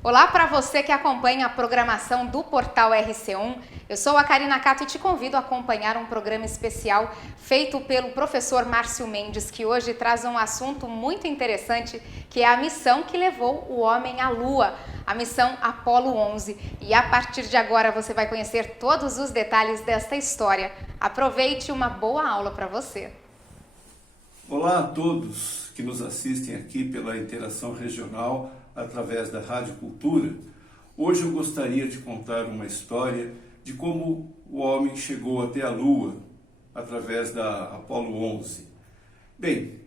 Olá para você que acompanha a programação do Portal RC1. Eu sou a Karina Cato e te convido a acompanhar um programa especial feito pelo professor Márcio Mendes, que hoje traz um assunto muito interessante, que é a missão que levou o homem à Lua, a missão Apollo 11. E a partir de agora você vai conhecer todos os detalhes desta história. Aproveite, uma boa aula para você. Olá a todos que nos assistem aqui pela interação regional através da Rádio Cultura. Hoje eu gostaria de contar uma história de como o homem chegou até a Lua através da Apollo 11. Bem,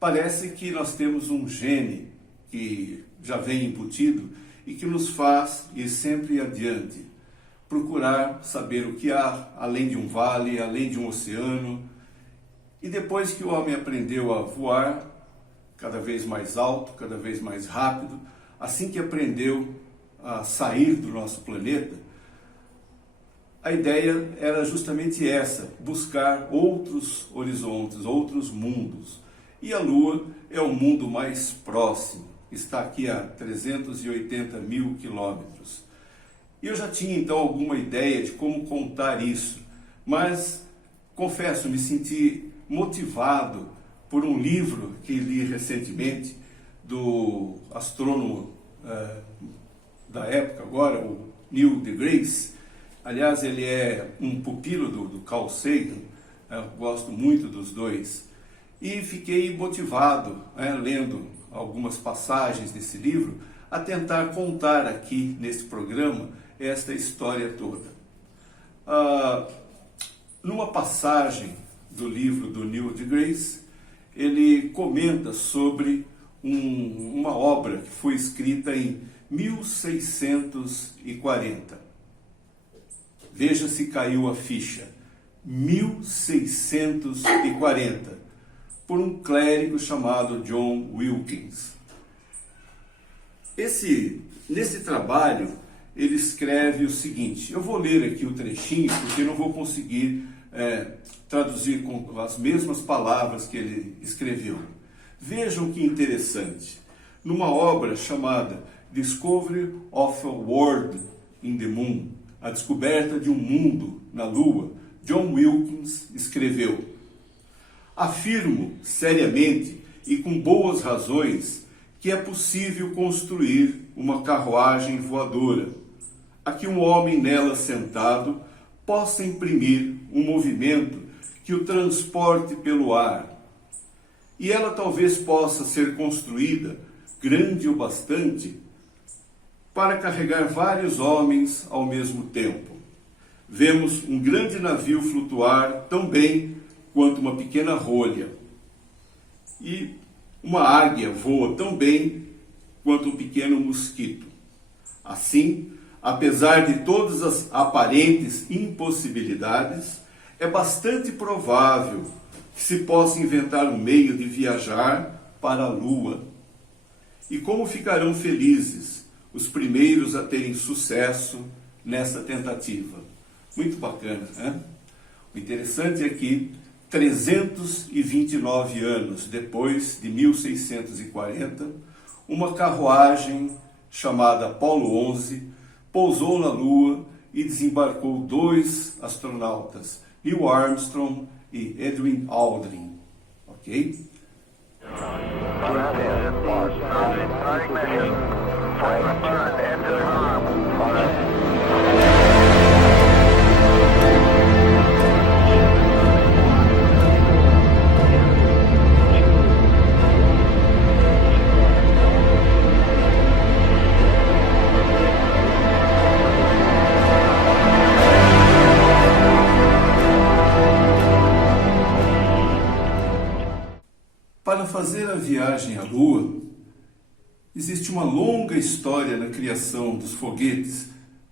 parece que nós temos um gene que já vem embutido e que nos faz ir sempre adiante, procurar saber o que há além de um vale, além de um oceano. E depois que o homem aprendeu a voar, cada vez mais alto, cada vez mais rápido, assim que aprendeu a sair do nosso planeta, a ideia era justamente essa, buscar outros horizontes, outros mundos. E a Lua é o mundo mais próximo, está aqui a 380 mil quilômetros. E eu já tinha então alguma ideia de como contar isso, mas confesso, me senti motivado por um livro que li recentemente do astrônomo da época agora, o Neil deGrasse. Aliás, ele é um pupilo do Carl Sagan, gosto muito dos dois. E fiquei motivado, lendo algumas passagens desse livro, a tentar contar aqui nesse programa esta história toda. Numa passagem do livro do Neil deGrasse, ele comenta sobre uma obra que foi escrita em 1640. Veja se caiu a ficha. 1640, por um clérigo chamado John Wilkins. Nesse trabalho, ele escreve o seguinte, eu vou ler aqui o trechinho, porque não vou conseguir traduzir com as mesmas palavras que ele escreveu. Vejam que interessante. Numa obra chamada Discovery of a World in the Moon, a descoberta de um mundo na Lua, John Wilkins escreveu: afirmo seriamente e com boas razões que é possível construir uma carruagem voadora, a que um homem nela sentado possa imprimir um movimento que o transporte pelo ar. E ela talvez possa ser construída, grande o bastante, para carregar vários homens ao mesmo tempo. Vemos um grande navio flutuar tão bem quanto uma pequena rolha. E uma águia voa tão bem quanto um pequeno mosquito. Assim, apesar de todas as aparentes impossibilidades, é bastante provável que se possa inventar um meio de viajar para a Lua. E como ficarão felizes os primeiros a terem sucesso nessa tentativa. Muito bacana, né? O interessante é que 329 anos depois de 1640, uma carruagem chamada Apollo 11 pousou na Lua e desembarcou dois astronautas, Neil Armstrong e Edwin Aldrin. Ok? Para fazer a viagem à Lua, existe uma longa história na criação dos foguetes,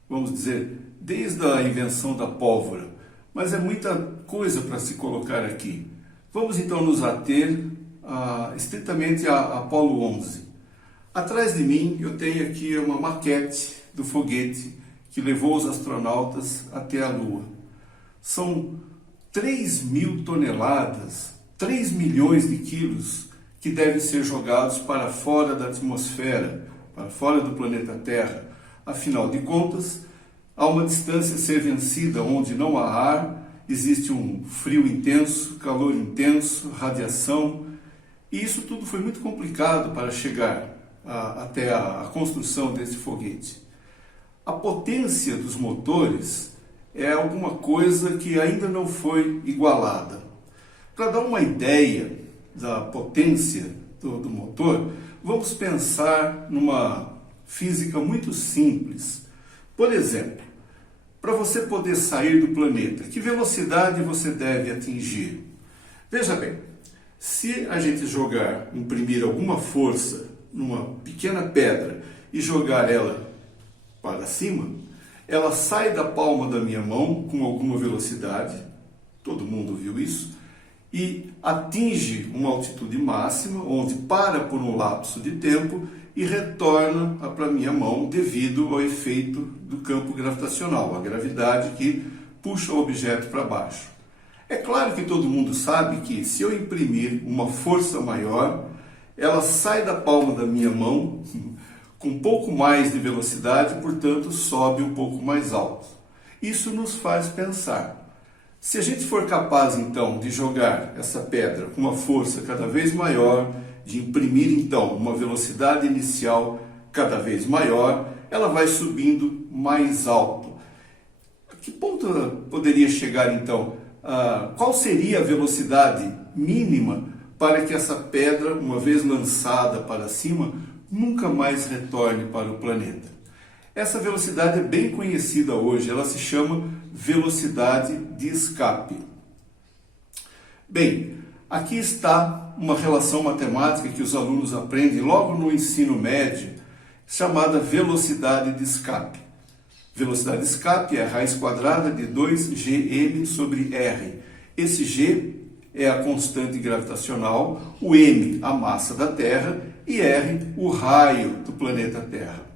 vamos dizer, desde a invenção da pólvora, mas é muita coisa para se colocar aqui. Vamos então nos ater estritamente a Apollo 11. Atrás de mim eu tenho aqui uma maquete do foguete que levou os astronautas até a Lua. São 3.000 toneladas, 3 milhões de quilos que devem ser jogados para fora da atmosfera para fora do planeta Terra. Afinal de contas, há uma distância a ser vencida onde não há ar, existe um frio intenso, calor intenso, radiação, e isso tudo foi muito complicado para chegar até a construção desse foguete. A potência dos motores é alguma coisa que ainda não foi igualada. Para dar uma ideia da potência do motor, vamos pensar numa física muito simples. Por exemplo, para você poder sair do planeta, que velocidade você deve atingir? Veja bem, se a gente imprimir alguma força numa pequena pedra e jogar ela para cima, ela sai da palma da minha mão com alguma velocidade, todo mundo viu isso, e atinge uma altitude máxima, onde para por um lapso de tempo e retorna para a minha mão devido ao efeito do campo gravitacional, a gravidade que puxa o objeto para baixo. É claro que todo mundo sabe que se eu imprimir uma força maior, ela sai da palma da minha mão com um pouco mais de velocidade, portanto sobe um pouco mais alto. Isso nos faz pensar. Se a gente for capaz então de jogar essa pedra com uma força cada vez maior, de imprimir então uma velocidade inicial cada vez maior, ela vai subindo mais alto. A que ponto poderia chegar então? Qual seria a velocidade mínima para que essa pedra, uma vez lançada para cima, nunca mais retorne para o planeta? Essa velocidade é bem conhecida hoje, ela se chama velocidade de escape. Bem, aqui está uma relação matemática que os alunos aprendem logo no ensino médio, chamada velocidade de escape. Velocidade de escape é a raiz quadrada de 2gm sobre r. Esse g é a constante gravitacional, o m, a massa da Terra, e r, o raio do planeta Terra.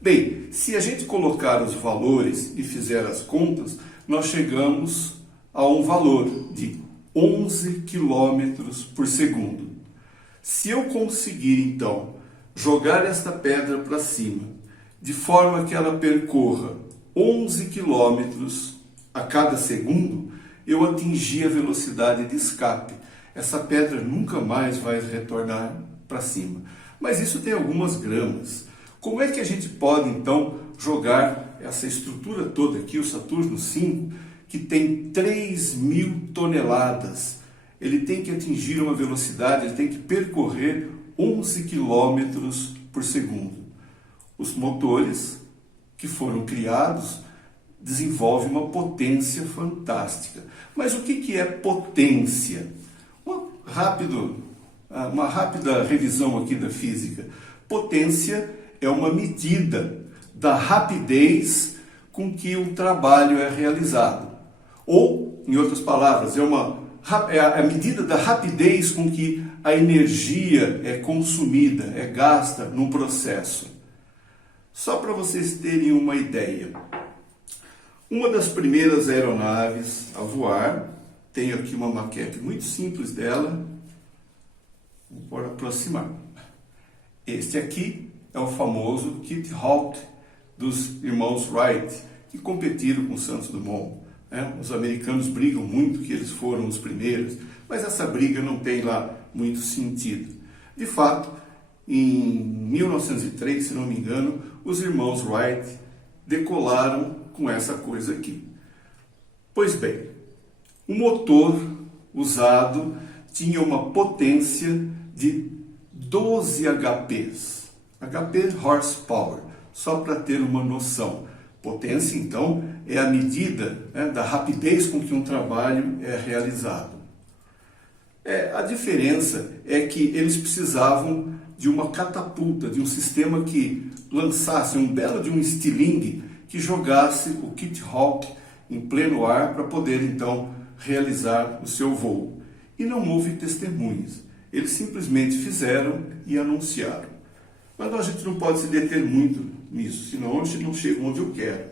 Bem, se a gente colocar os valores e fizer as contas, nós chegamos a um valor de 11 km por segundo. Se eu conseguir, então, jogar esta pedra para cima, de forma que ela percorra 11 km a cada segundo, eu atingi a velocidade de escape. Essa pedra nunca mais vai retornar para cima. Mas isso tem algumas gramas. Como é que a gente pode, então, jogar essa estrutura toda aqui, o Saturno V, que tem 3.000 toneladas? Ele tem que atingir uma velocidade, ele tem que percorrer 11 km por segundo. Os motores que foram criados desenvolvem uma potência fantástica. Mas o que é potência? Uma rápida revisão aqui da física. Potência é uma medida da rapidez com que um trabalho é realizado. Ou, em outras palavras, é a medida da rapidez com que a energia é consumida, é gasta num processo. Só para vocês terem uma ideia, uma das primeiras aeronaves a voar, tenho aqui uma maquete muito simples dela, vou aproximar. Este aqui é o famoso Kitty Hawk dos irmãos Wright, que competiram com Santos Dumont. Os americanos brigam muito que eles foram os primeiros, mas essa briga não tem lá muito sentido. De fato, em 1903, se não me engano, os irmãos Wright decolaram com essa coisa aqui. Pois bem, o motor usado tinha uma potência de 12 HPs. HP horsepower, só para ter uma noção. Potência, então, é a medida da rapidez com que um trabalho é realizado. A diferença é que eles precisavam de uma catapulta, de um sistema que lançasse um belo de um estilingue que jogasse o Kitty Hawk em pleno ar para poder, então, realizar o seu voo. E não houve testemunhas. Eles simplesmente fizeram e anunciaram. Mas a gente não pode se deter muito nisso, senão a gente não chega onde eu quero.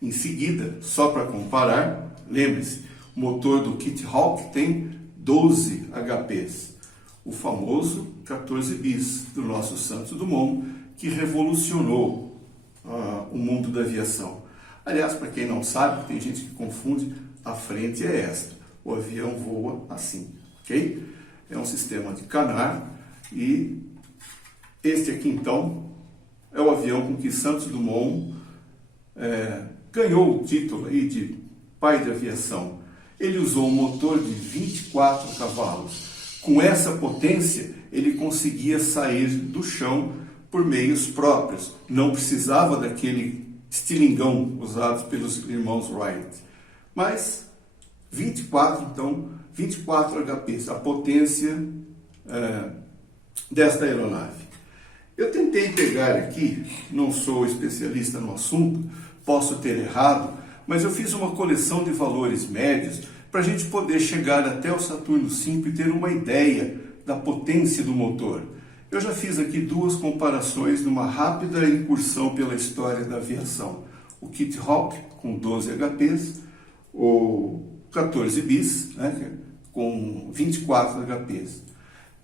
Em seguida, só para comparar, lembre-se, o motor do Kitty Hawk tem 12 HPs. O famoso 14 bis do nosso Santos Dumont que revolucionou o mundo da aviação. Aliás, para quem não sabe, tem gente que confunde, a frente é esta. O avião voa assim, ok? É um sistema de Canard e este aqui, então, é o avião com que Santos Dumont ganhou o título aí de pai de aviação. Ele usou um motor de 24 cavalos. Com essa potência, ele conseguia sair do chão por meios próprios. Não precisava daquele estilingão usado pelos irmãos Wright. Mas 24 HPs, a potência desta aeronave. Eu tentei pegar aqui, não sou especialista no assunto, posso ter errado, mas eu fiz uma coleção de valores médios para a gente poder chegar até o Saturno V e ter uma ideia da potência do motor. Eu já fiz aqui duas comparações numa rápida incursão pela história da aviação. O Kitty Hawk com 12 HPs, o 14 bis, né, com 24 HPs.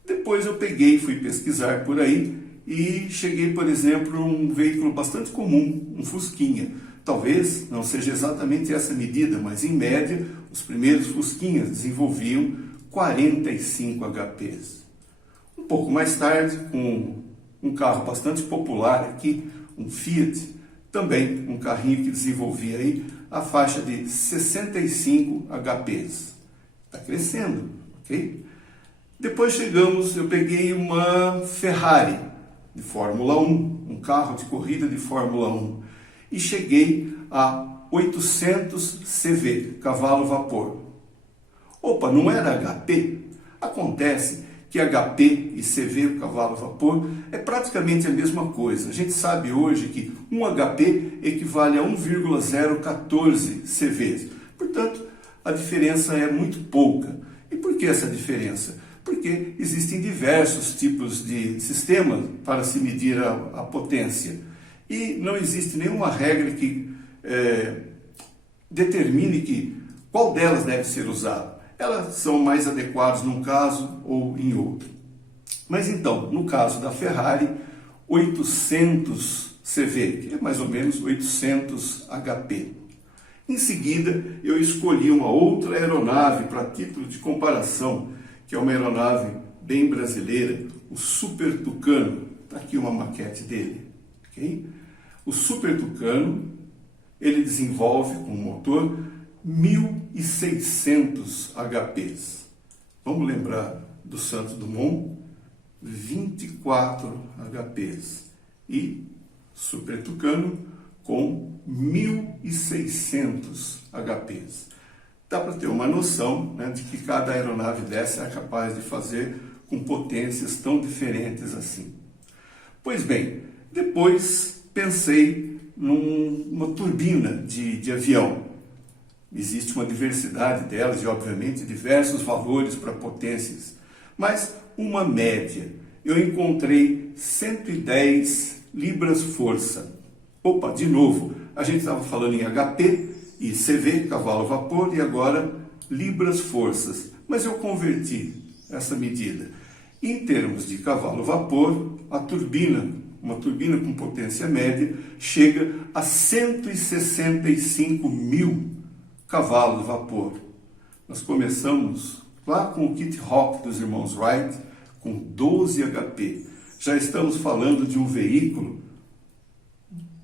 Depois eu peguei e fui pesquisar por aí e cheguei, por exemplo, a um veículo bastante comum, um Fusquinha. Talvez não seja exatamente essa medida, mas em média os primeiros Fusquinhas desenvolviam 45 HPs. Um pouco mais tarde, com um carro bastante popular aqui, um Fiat, também um carrinho que desenvolvia aí a faixa de 65 HPs. Está crescendo, ok? Depois eu peguei uma Ferrari de Fórmula 1, um carro de corrida de Fórmula 1, e cheguei a 800 CV, cavalo vapor. Opa, não era HP? Acontece que HP e CV, cavalo vapor, é praticamente a mesma coisa. A gente sabe hoje que 1 HP equivale a 1,014 CVs. Portanto, a diferença é muito pouca. E por que essa diferença? Porque existem diversos tipos de sistemas para se medir a potência. E não existe nenhuma regra que determine qual delas deve ser usada. Elas são mais adequadas num caso ou em outro. Mas então, no caso da Ferrari, 800 CV, que é mais ou menos 800 HP. Em seguida, eu escolhi uma outra aeronave para título de comparação, que é uma aeronave bem brasileira, o Super Tucano. Está aqui uma maquete dele. Okay? O Super Tucano, ele desenvolve com um motor 1.600 HPs. Vamos lembrar do Santos Dumont, 24 HPs. E Super Tucano com 1.600 HPs. Dá para ter uma noção, né, de que cada aeronave dessa é capaz de fazer com potências tão diferentes assim. Pois bem, depois pensei numa turbina de avião. Existe uma diversidade delas e, obviamente, diversos valores para potências, mas uma média. Eu encontrei 110 libras-força. Opa, de novo, a gente estava falando em HP e CV, cavalo vapor, e agora libras-forças. Mas eu converti essa medida. Em termos de cavalo vapor, a turbina, uma turbina com potência média, chega a 165 mil cavalos de vapor. Nós começamos lá com o Kitty Hawk dos irmãos Wright, com 12 HP. Já estamos falando de um veículo,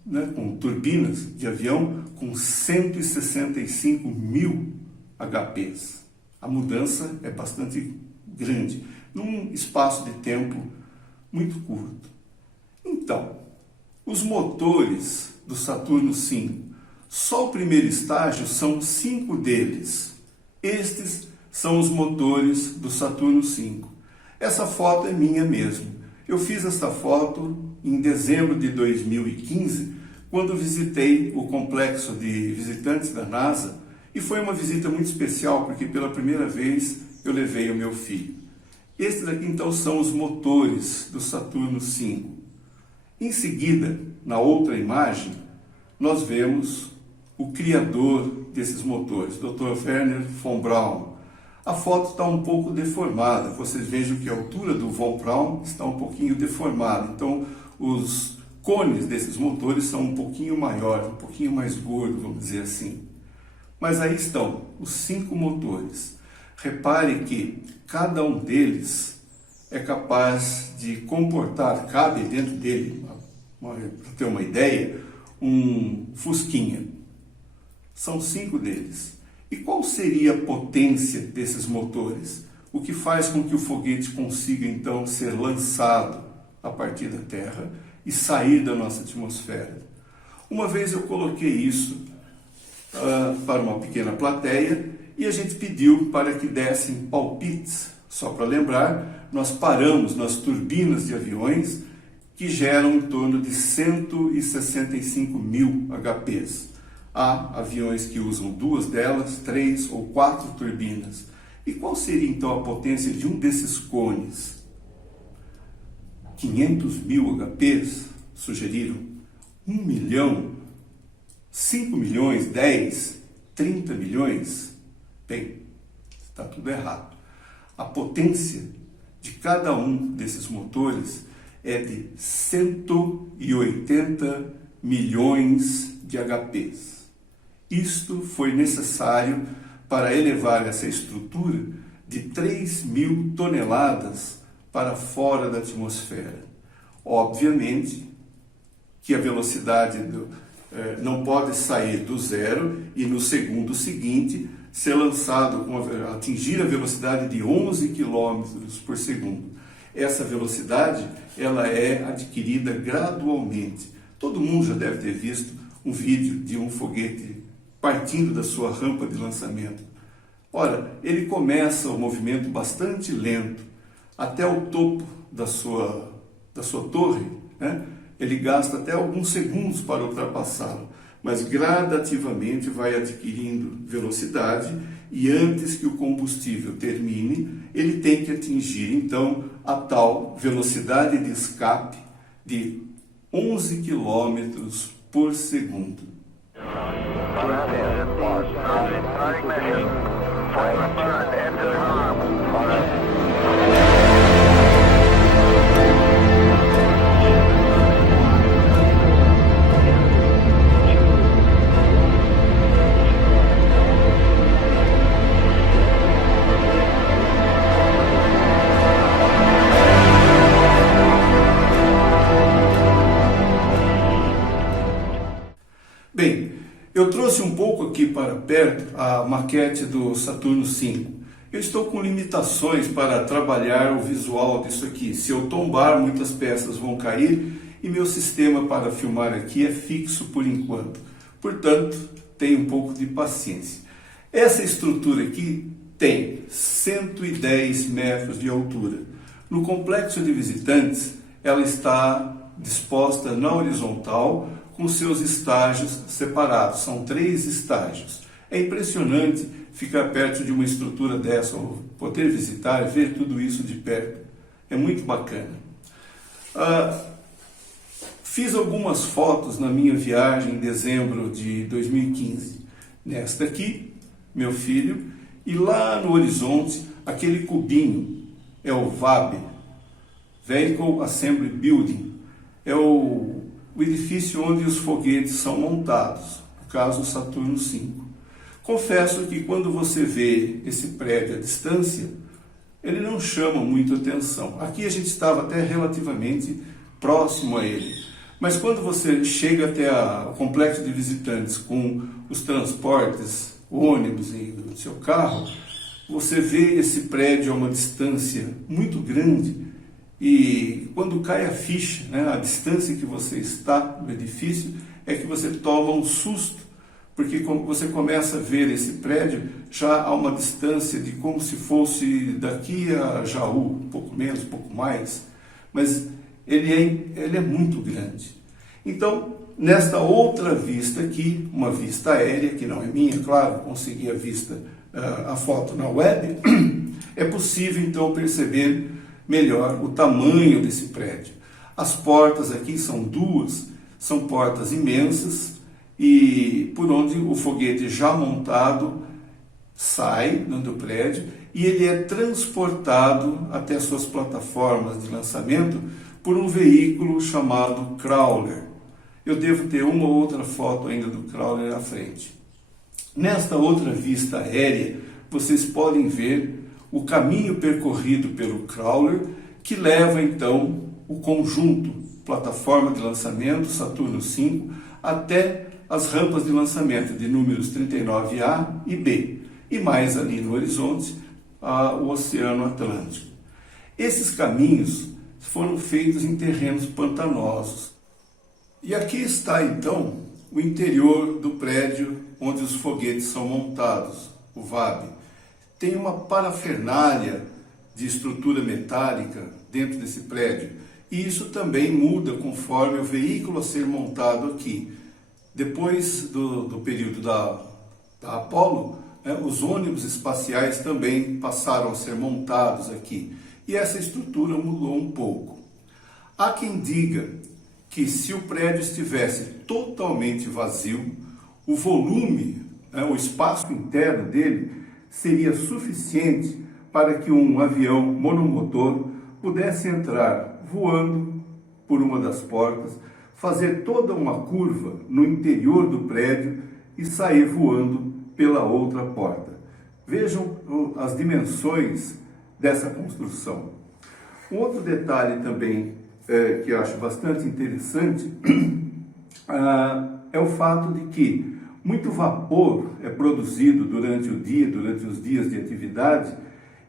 né, com turbinas de avião com 165 mil HPs. A mudança é bastante grande, num espaço de tempo muito curto. Então, os motores do Saturno V, só o primeiro estágio são 5 deles. Estes são os motores do Saturno V. Essa foto é minha mesmo. Eu fiz essa foto em dezembro de 2015, quando visitei o complexo de visitantes da NASA, e foi uma visita muito especial, porque pela primeira vez eu levei o meu filho. Estes aqui então são os motores do Saturno V. Em seguida, na outra imagem, nós vemos o criador desses motores, Dr. Wernher von Braun. A foto está um pouco deformada, vocês vejam que a altura do von Braun está um pouquinho deformada, então os cones desses motores são um pouquinho maiores, um pouquinho mais gordos, vamos dizer assim. Mas aí estão os 5 motores. Repare que cada um deles é capaz de comportar, cabe dentro dele, para ter uma ideia, um Fusquinha. São 5 deles. E qual seria a potência desses motores? O que faz com que o foguete consiga então ser lançado a partir da Terra e sair da nossa atmosfera? Uma vez eu coloquei isso para uma pequena plateia e a gente pediu para que dessem palpites. Só para lembrar, nós paramos nas turbinas de aviões que geram em torno de 165 mil HPs. Há aviões que usam 2 delas, 3 ou 4 turbinas. E qual seria então a potência de um desses cones? 500 mil HPs? Sugeriram 1 milhão? 5 milhões? 10? 30 milhões? Bem, está tudo errado. A potência de cada um desses motores é de 180 milhões de HPs. Isto foi necessário para elevar essa estrutura de 3.000 toneladas para fora da atmosfera. Obviamente que a velocidade não pode sair do zero e no segundo seguinte ser lançado, atingir a velocidade de 11 km por segundo. Essa velocidade ela é adquirida gradualmente. Todo mundo já deve ter visto um vídeo de um foguete partindo da sua rampa de lançamento. Ora, ele começa o movimento bastante lento, até o topo da sua torre, né? Ele gasta até alguns segundos para ultrapassá-lo, mas gradativamente vai adquirindo velocidade e antes que o combustível termine, ele tem que atingir então a tal velocidade de escape de 11 km por segundo. Bem, eu trouxe um pouco aqui para perto a maquete do Saturno V. Eu estou com limitações para trabalhar o visual disso aqui. Se eu tombar, muitas peças vão cair e meu sistema para filmar aqui é fixo por enquanto. Portanto, tenha um pouco de paciência. Essa estrutura aqui tem 110 metros de altura. No complexo de visitantes, ela está disposta na horizontal, com seus estágios separados. São 3 estágios. É impressionante ficar perto de uma estrutura dessa, ou poder visitar e ver tudo isso de perto. É muito bacana. Fiz algumas fotos na minha viagem em dezembro de 2015. Nesta aqui, meu filho, e lá no horizonte, aquele cubinho é o VAB, Vehicle Assembly Building. É o edifício onde os foguetes são montados, no caso o Saturno V. Confesso que quando você vê esse prédio à distância, ele não chama muito atenção. Aqui a gente estava até relativamente próximo a ele, mas quando você chega até o complexo de visitantes com os transportes, ônibus e o seu carro, você vê esse prédio a uma distância muito grande. E quando cai a ficha, né, a distância que você está do edifício, é que você toma um susto, porque você começa a ver esse prédio já a uma distância de como se fosse daqui a Jaú, um pouco menos, um pouco mais, mas ele é muito grande. Então, nesta outra vista aqui, uma vista aérea, que não é minha, claro, consegui a foto na web, é possível então perceber melhor o tamanho desse prédio. As portas aqui são 2, são portas imensas e por onde o foguete já montado sai do prédio e ele é transportado até suas plataformas de lançamento por um veículo chamado crawler. Eu devo ter uma ou outra foto ainda do crawler à frente. Nesta outra vista aérea, vocês podem ver o caminho percorrido pelo crawler, que leva então o conjunto, plataforma de lançamento Saturno V, até as rampas de lançamento de números 39A e B, e mais ali no horizonte, o Oceano Atlântico. Esses caminhos foram feitos em terrenos pantanosos. E aqui está então o interior do prédio onde os foguetes são montados, o VAB. Tem uma parafernália de estrutura metálica dentro desse prédio, e isso também muda conforme o veículo a ser montado aqui. Depois do período da Apollo, os ônibus espaciais também passaram a ser montados aqui, e essa estrutura mudou um pouco. Há quem diga que se o prédio estivesse totalmente vazio, o volume, o espaço interno dele seria suficiente para que um avião monomotor pudesse entrar voando por uma das portas, fazer toda uma curva no interior do prédio e sair voando pela outra porta. Vejam as dimensões dessa construção. Um outro detalhe também que eu acho bastante interessante é o fato de que muito vapor é produzido durante o dia, durante os dias de atividade,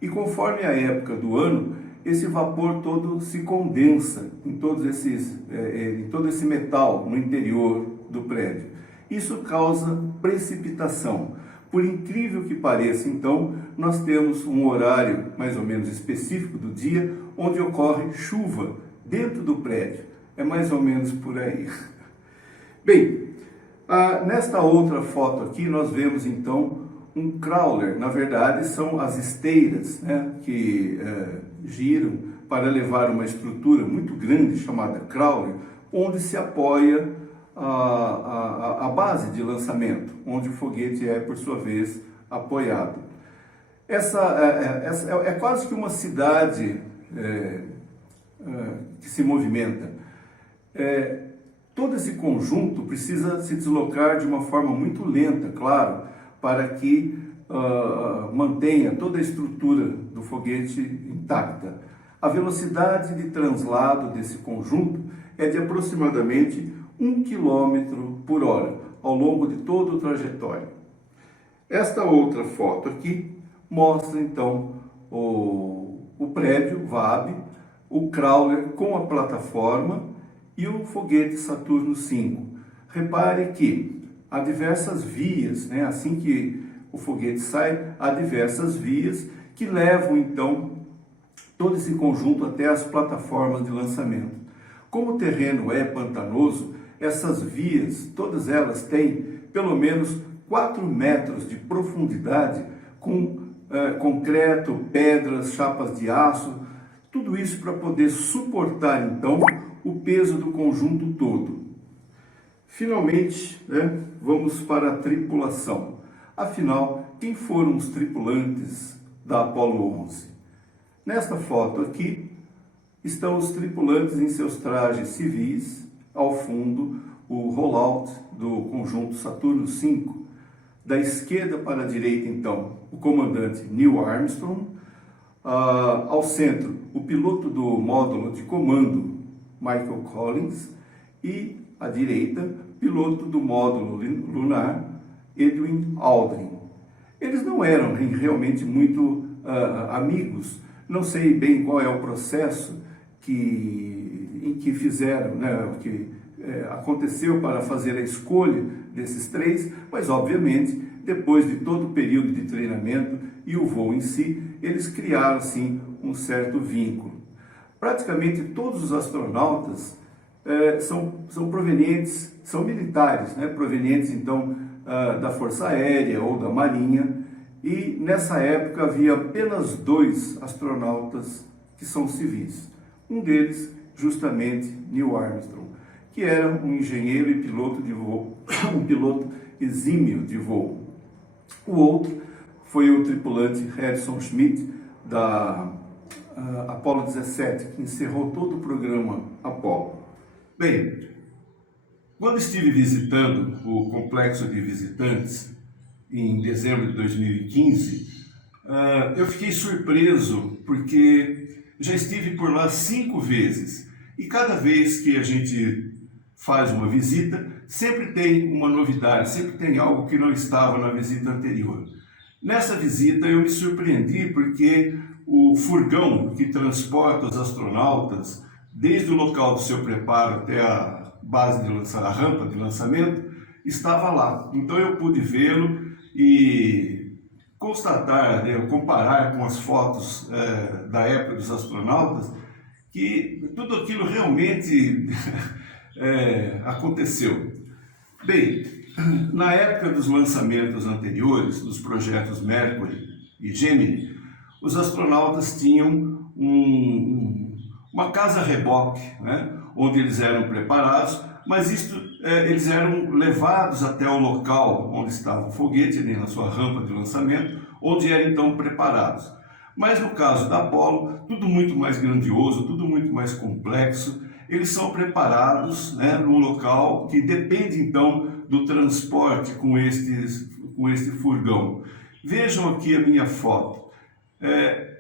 e conforme a época do ano, esse vapor todo se condensa em todo esse metal no interior do prédio. Isso causa precipitação. Por incrível que pareça, então, nós temos um horário mais ou menos específico do dia onde ocorre chuva dentro do prédio. É mais ou menos por aí. Bem, nesta outra foto aqui nós vemos então um crawler. Na verdade são as esteiras, que giram para levar uma estrutura muito grande chamada crawler, onde se apoia a base de lançamento, onde o foguete é, por sua vez, apoiado. Essa é quase que uma cidade que se movimenta. Todo esse conjunto precisa se deslocar de uma forma muito lenta, claro, para que mantenha toda a estrutura do foguete intacta. A velocidade de translado desse conjunto é de aproximadamente 1 km por hora, ao longo de todo o trajetório. Esta outra foto aqui mostra então o prédio VAB, o crawler com a plataforma e o foguete Saturno V. Repare que há diversas vias, assim que o foguete sai, há diversas vias que levam então todo esse conjunto até as plataformas de lançamento. Como o terreno é pantanoso, essas vias, todas elas têm pelo menos 4 metros de profundidade, com concreto, pedras, chapas de aço, tudo isso para poder suportar então o peso do conjunto todo. Finalmente, vamos para a tripulação. Afinal, quem foram os tripulantes da Apollo 11? Nesta foto aqui estão os tripulantes em seus trajes civis, ao fundo o rollout do conjunto Saturno V. Da esquerda para a direita, então, o comandante Neil Armstrong. Ao centro, o piloto do módulo de comando Michael Collins. E à direita, piloto do módulo lunar Edwin Aldrin. Eles não eram realmente muito amigos. Não sei bem qual é o processo em que fizeram, que aconteceu para fazer a escolha desses três, mas obviamente, depois de todo o período de treinamento e o voo em si, eles criaram assim um certo vínculo. Praticamente todos os astronautas são provenientes, são militares, provenientes então da Força Aérea ou da Marinha, e nessa época havia apenas 2 astronautas que são civis. Um deles, justamente, Neil Armstrong, que era um engenheiro e piloto de voo, um piloto exímio de voo. O outro foi o tripulante Harrison Schmitt, da Apollo 17, que encerrou todo o programa Apollo. Bem, quando estive visitando o complexo de visitantes em dezembro de 2015, eu fiquei surpreso porque já estive por lá 5 vezes e cada vez que a gente faz uma visita, sempre tem uma novidade, sempre tem algo que não estava na visita anterior. Nessa visita eu me surpreendi porque o furgão que transporta os astronautas desde o local do seu preparo até a base de lançamento, a rampa de lançamento, estava lá. Então eu pude vê-lo e constatar, comparar com as fotos da época dos astronautas, que tudo aquilo realmente aconteceu. Bem, na época dos lançamentos anteriores, dos projetos Mercury e Gemini, os astronautas tinham uma casa-reboque, né, onde eles eram preparados, mas eles eram levados até o local onde estava o foguete, ali na sua rampa de lançamento, onde eram então preparados. Mas no caso da Apollo, tudo muito mais grandioso, tudo muito mais complexo. Eles são preparados, né, num local que depende então do transporte com este furgão. Vejam aqui a minha foto.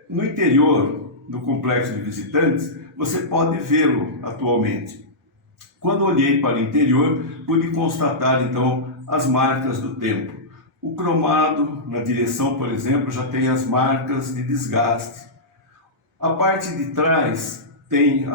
No interior do complexo de visitantes, você pode vê-lo atualmente. Quando olhei para o interior, pude constatar então as marcas do tempo. O cromado, na direção, por exemplo, já tem as marcas de desgaste. A parte de trás tem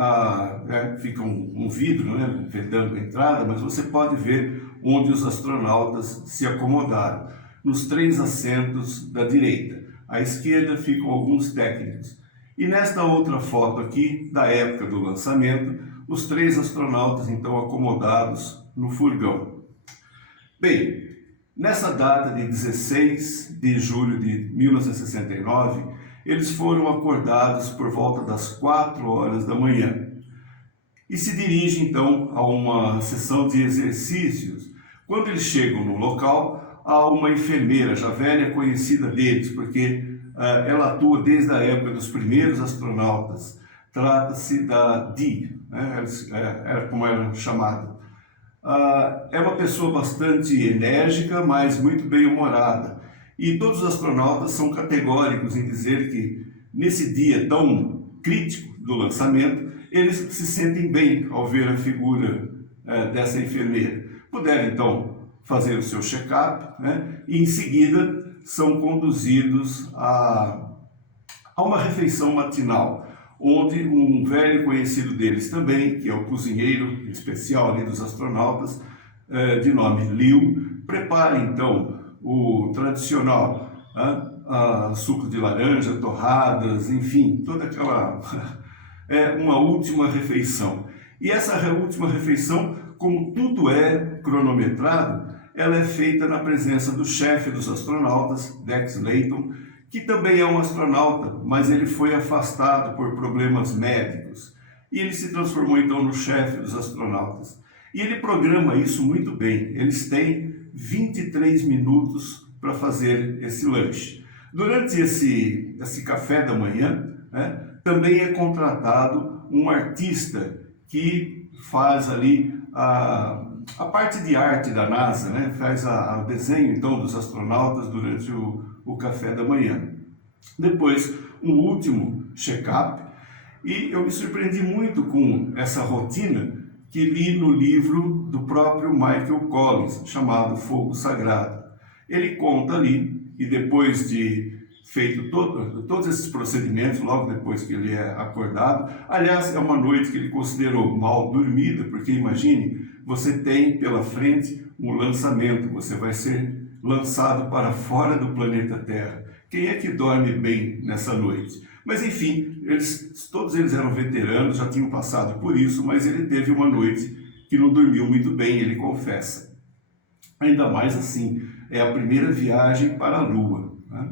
fica um vidro, né, vedando a entrada, mas você pode ver onde os astronautas se acomodaram, nos 3 assentos da direita. À esquerda ficam alguns técnicos. E nesta outra foto aqui, da época do lançamento, os 3 astronautas então acomodados no furgão. Bem, nessa data de 16 de julho de 1969, eles foram acordados por volta das 4 horas da manhã e se dirigem então a uma sessão de exercícios. Quando eles chegam no local, há uma enfermeira já velha, conhecida deles, porque ela atua desde a época dos primeiros astronautas. Trata-se da Dee, né? Era como era chamada. É uma pessoa bastante enérgica, mas muito bem-humorada. E todos os astronautas são categóricos em dizer que, nesse dia tão crítico do lançamento, eles se sentem bem ao ver a figura dessa enfermeira. Puderam, então, fazer o seu check-up, né? E, em seguida, são conduzidos a uma refeição matinal, onde um velho conhecido deles também, que é o cozinheiro especial ali dos astronautas, de nome Liu, prepara então o tradicional suco de laranja, torradas, enfim, toda aquela uma última refeição. E essa última refeição, como tudo é cronometrado, ela é feita na presença do chefe dos astronautas, Dex Layton, que também é um astronauta, mas ele foi afastado por problemas médicos. E ele se transformou então no chefe dos astronautas. E ele programa isso muito bem. Eles têm 23 minutos para fazer esse lanche. Durante esse café da manhã, né, também é contratado um artista que faz ali a parte de arte da NASA, né, faz o desenho então dos astronautas durante o café da manhã. Depois, um último check-up, e eu me surpreendi muito com essa rotina que li no livro do próprio Michael Collins, chamado Fogo Sagrado. Ele conta ali, e depois de feito todos esses procedimentos, logo depois que ele é acordado, aliás, é uma noite que ele considerou mal dormida, porque imagine, você tem pela frente um lançamento, você vai ser lançado para fora do planeta Terra. Quem é que dorme bem nessa noite? Mas enfim, todos eles eram veteranos, já tinham passado por isso, mas ele teve uma noite que não dormiu muito bem, ele confessa. Ainda mais assim, é a primeira viagem para a Lua, né?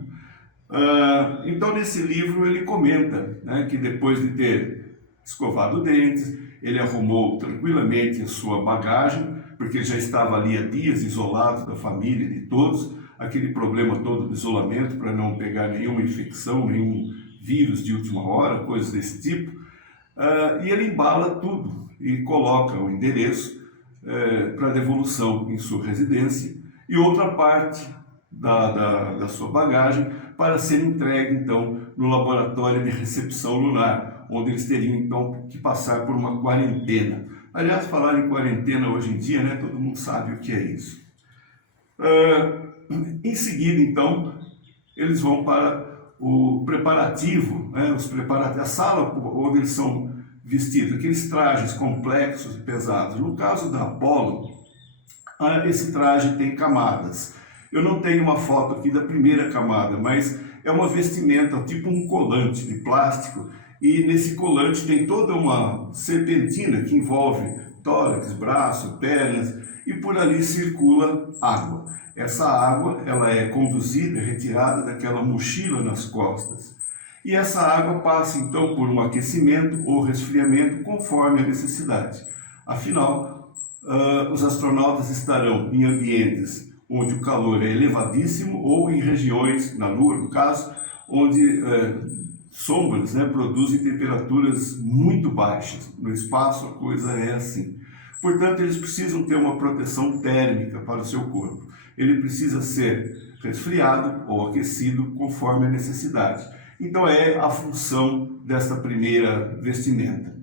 Então nesse livro ele comenta, né, que depois de ter escovado dentes, ele arrumou tranquilamente a sua bagagem, porque ele já estava ali há dias isolado da família e de todos, aquele problema todo de isolamento para não pegar nenhuma infecção, nenhum vírus de última hora, coisas desse tipo, e ele embala tudo e coloca o endereço para devolução em sua residência e outra parte da sua bagagem para ser entregue, então, no laboratório de recepção lunar, onde eles teriam, então, que passar por uma quarentena. Aliás, falar em quarentena hoje em dia, né, todo mundo sabe o que é isso. Em seguida, então, eles vão para o preparativo, né, a sala onde eles são vestidos, aqueles trajes complexos e pesados. No caso da Apollo, esse traje tem camadas. Eu não tenho uma foto aqui da primeira camada, mas é uma vestimenta, tipo um colante de plástico, e nesse colante tem toda uma serpentina que envolve tórax, braço, pernas, e por ali circula água. Essa água ela é conduzida, retirada daquela mochila nas costas. E essa água passa então por um aquecimento ou resfriamento conforme a necessidade. Afinal, os astronautas estarão em ambientes onde o calor é elevadíssimo ou em regiões, na Lua no caso, onde sombras, né, produzem temperaturas muito baixas. No espaço a coisa é assim. Portanto, eles precisam ter uma proteção térmica para o seu corpo. Ele precisa ser resfriado ou aquecido conforme a necessidade. Então é a função desta primeira vestimenta.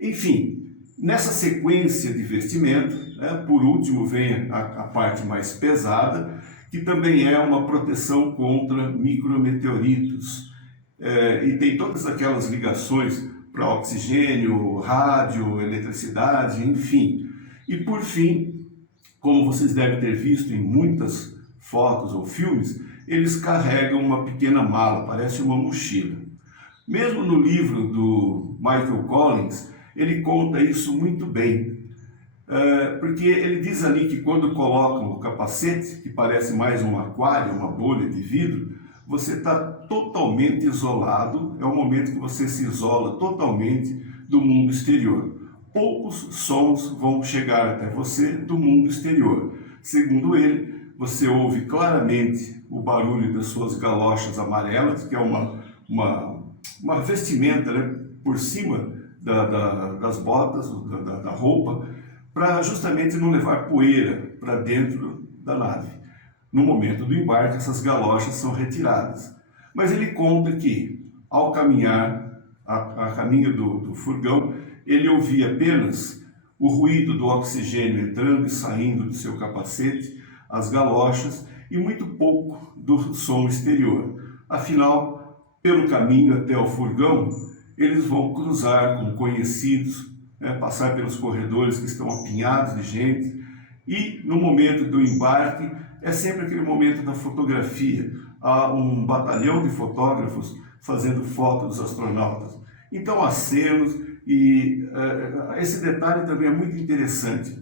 Enfim, nessa sequência de vestimenta, né, por último vem a parte mais pesada, que também é uma proteção contra micrometeoritos. E tem todas aquelas ligações para oxigênio, rádio, eletricidade, enfim. E por fim, como vocês devem ter visto em muitas fotos ou filmes, eles carregam uma pequena mala, parece uma mochila. Mesmo no livro do Michael Collins, ele conta isso muito bem, porque ele diz ali que quando colocam o capacete, que parece mais um aquário, uma bolha de vidro, você está totalmente isolado, é o momento que você se isola totalmente do mundo exterior. Poucos sons vão chegar até você do mundo exterior. Segundo ele, você ouve claramente o barulho das suas galochas amarelas, que é uma vestimenta, né, por cima das botas, da roupa, para justamente não levar poeira para dentro da nave. No momento do embarque, essas galochas são retiradas. Mas ele conta que, ao caminhar, a caminho do furgão, ele ouvia apenas o ruído do oxigênio entrando e saindo do seu capacete, as galochas e muito pouco do som exterior. Afinal, pelo caminho até o furgão, eles vão cruzar com conhecidos, né, passar pelos corredores que estão apinhados de gente, e no momento do embarque é sempre aquele momento da fotografia. Há um batalhão de fotógrafos fazendo fotos dos astronautas. Então, acenos, e esse detalhe também é muito interessante.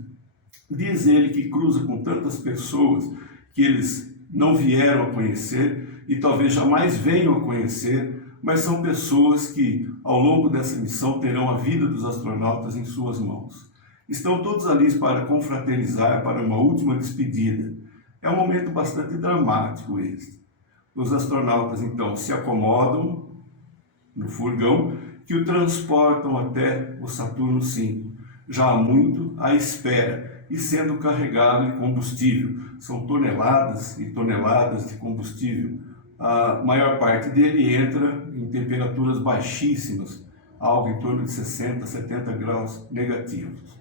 Diz ele que cruza com tantas pessoas que eles não vieram a conhecer e talvez jamais venham a conhecer, mas são pessoas que, ao longo dessa missão, terão a vida dos astronautas em suas mãos. Estão todos ali para confraternizar, para uma última despedida. É um momento bastante dramático este. Os astronautas, então, se acomodam no furgão que o transportam até o Saturno V, já há muito à espera e sendo carregado de combustível. São toneladas e toneladas de combustível. A maior parte dele entra em temperaturas baixíssimas, algo em torno de 60, 70 graus negativos.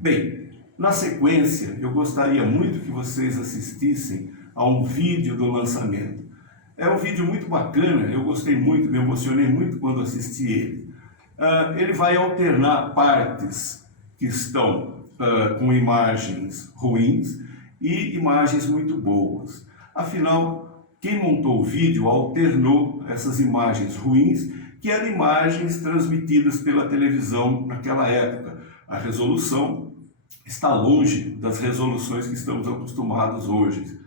Bem, na sequência, eu gostaria muito que vocês assistissem a um vídeo do lançamento. É um vídeo muito bacana, eu gostei muito, me emocionei muito quando assisti ele. Ele vai alternar partes que estão com imagens ruins e imagens muito boas. Afinal, quem montou o vídeo alternou essas imagens ruins, que eram imagens transmitidas pela televisão naquela época. A resolução está longe das resoluções que estamos acostumados hoje.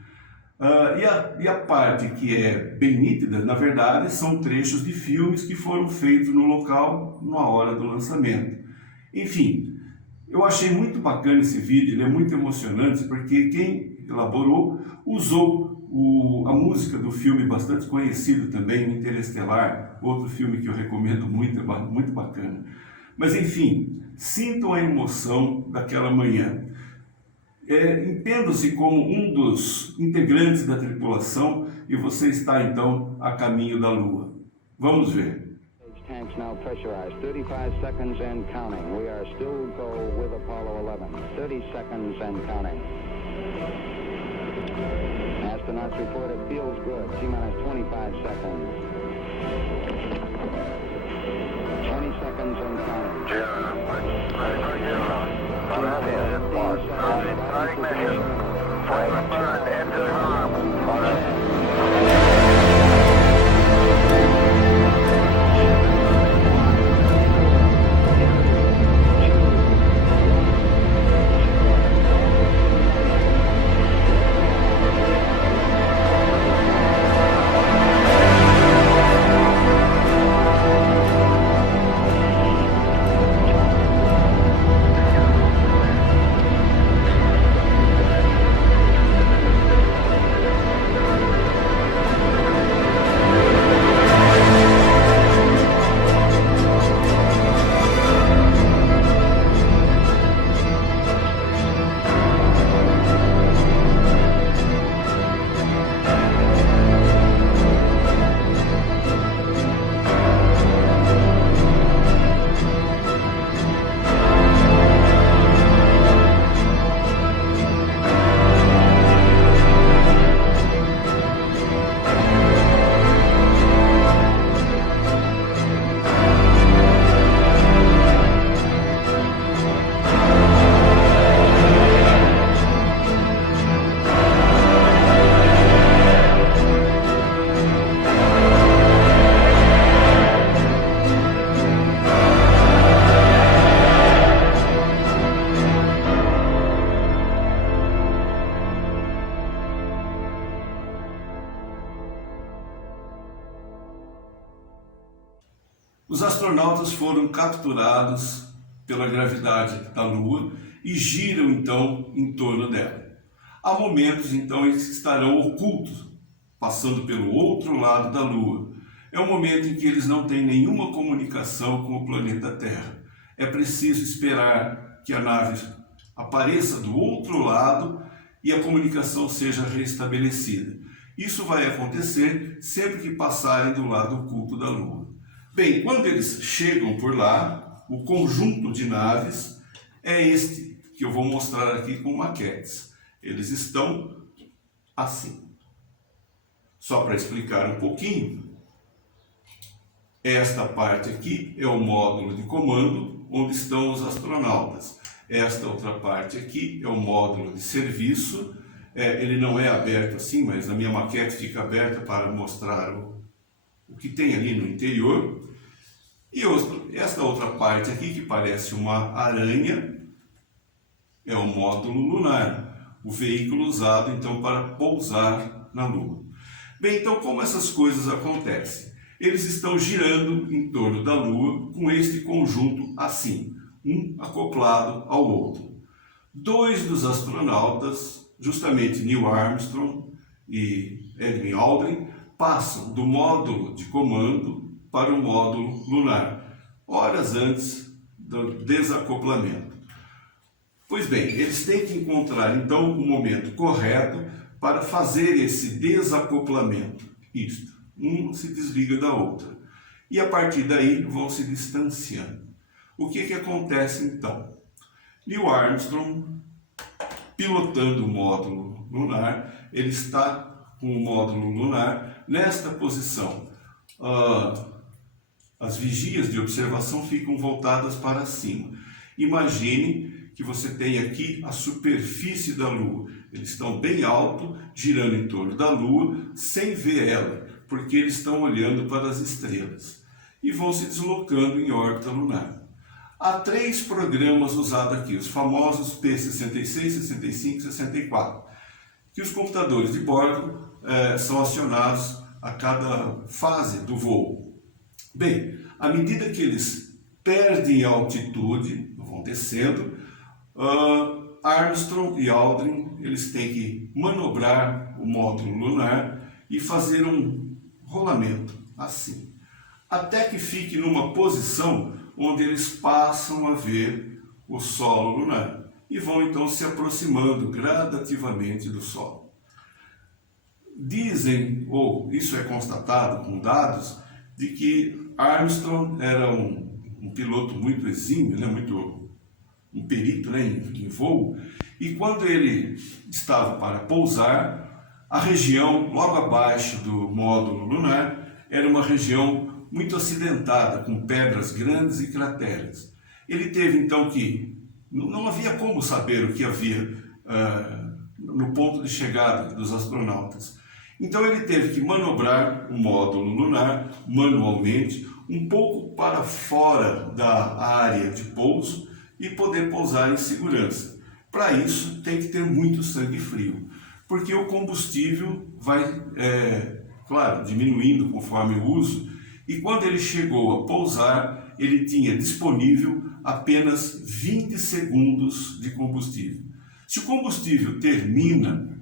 E a parte que é bem nítida, na verdade, são trechos de filmes que foram feitos no local, na hora do lançamento. Enfim, Eu achei muito bacana esse vídeo, ele é muito emocionante, porque quem elaborou usou a música do filme bastante conhecido também, Interestelar, outro filme que eu recomendo muito, é muito bacana. Mas enfim, sintam a emoção daquela manhã. Entendo-se como um dos integrantes da tripulação e você está então a caminho da Lua. Vamos ver. Tanks now pressurized. 35 seconds and counting. We are still go with Apollo 11. 30 seconds and counting. Astronauts report it feels good. T-minus 25 seconds. 20 seconds and counting. Os astronautas foram capturados pela gravidade da Lua e giram então em torno dela. Há momentos então em que estarão ocultos, passando pelo outro lado da Lua. É um momento em que eles não têm nenhuma comunicação com o planeta Terra. É preciso esperar que a nave apareça do outro lado e a comunicação seja restabelecida. Isso vai acontecer sempre que passarem do lado oculto da Lua. Bem, quando eles chegam por lá, o conjunto de naves é este que eu vou mostrar aqui com maquetes. Eles estão assim. Só para explicar um pouquinho, esta parte aqui é o módulo de comando, onde estão os astronautas. Esta outra parte aqui é o módulo de serviço. Ele não é aberto assim, mas na minha maquete fica aberta para mostrar o que tem ali no interior. E esta outra parte aqui, que parece uma aranha, é o módulo lunar, o veículo usado então para pousar na Lua. Bem, então como essas coisas acontecem? Eles estão girando em torno da Lua com este conjunto assim, um acoplado ao outro. Dois dos astronautas, justamente Neil Armstrong e Edwin Aldrin, passam do módulo de comando para o módulo lunar, horas antes do desacoplamento. Pois bem, eles têm que encontrar então o momento correto para fazer esse desacoplamento. Isto, uma se desliga da outra. E a partir daí vão se distanciando. O que acontece então? Neil Armstrong, pilotando o módulo lunar, ele está com o módulo lunar nesta posição. As vigias de observação ficam voltadas para cima. Imagine que você tem aqui a superfície da Lua. Eles estão bem alto, girando em torno da Lua, sem ver ela, porque eles estão olhando para as estrelas. E vão se deslocando em órbita lunar. Há 3 programas usados aqui, os famosos P-66, 65 e 64, que os computadores de bordo são acionados a cada fase do voo. Bem, à medida que eles perdem a altitude, vão descendo, Armstrong e Aldrin, eles têm que manobrar o módulo lunar e fazer um rolamento, assim, até que fique numa posição onde eles passam a ver o solo lunar e vão então se aproximando gradativamente do solo. Dizem, ou isso é constatado com dados, de que Armstrong era um piloto muito exímio, né, um perito, né, em voo, e quando ele estava para pousar, a região logo abaixo do módulo lunar era uma região muito acidentada, com pedras grandes e crateras. Ele teve então que, não havia como saber o que havia no ponto de chegada dos astronautas. Então ele teve que manobrar o módulo lunar manualmente, um pouco para fora da área de pouso e poder pousar em segurança. Para isso tem que ter muito sangue frio, porque o combustível vai, claro, diminuindo conforme o uso, e quando ele chegou a pousar, ele tinha disponível apenas 20 segundos de combustível. Se o combustível termina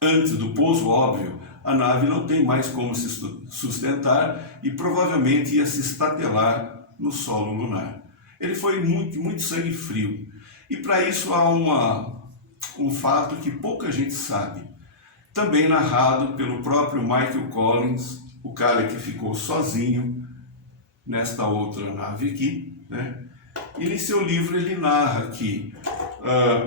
antes do pouso, óbvio, a nave não tem mais como se sustentar e provavelmente ia se estatelar no solo lunar. Ele foi muito sangue frio. E para isso há um fato que pouca gente sabe, também narrado pelo próprio Michael Collins, o cara que ficou sozinho nesta outra nave aqui, né? E em seu livro ele narra que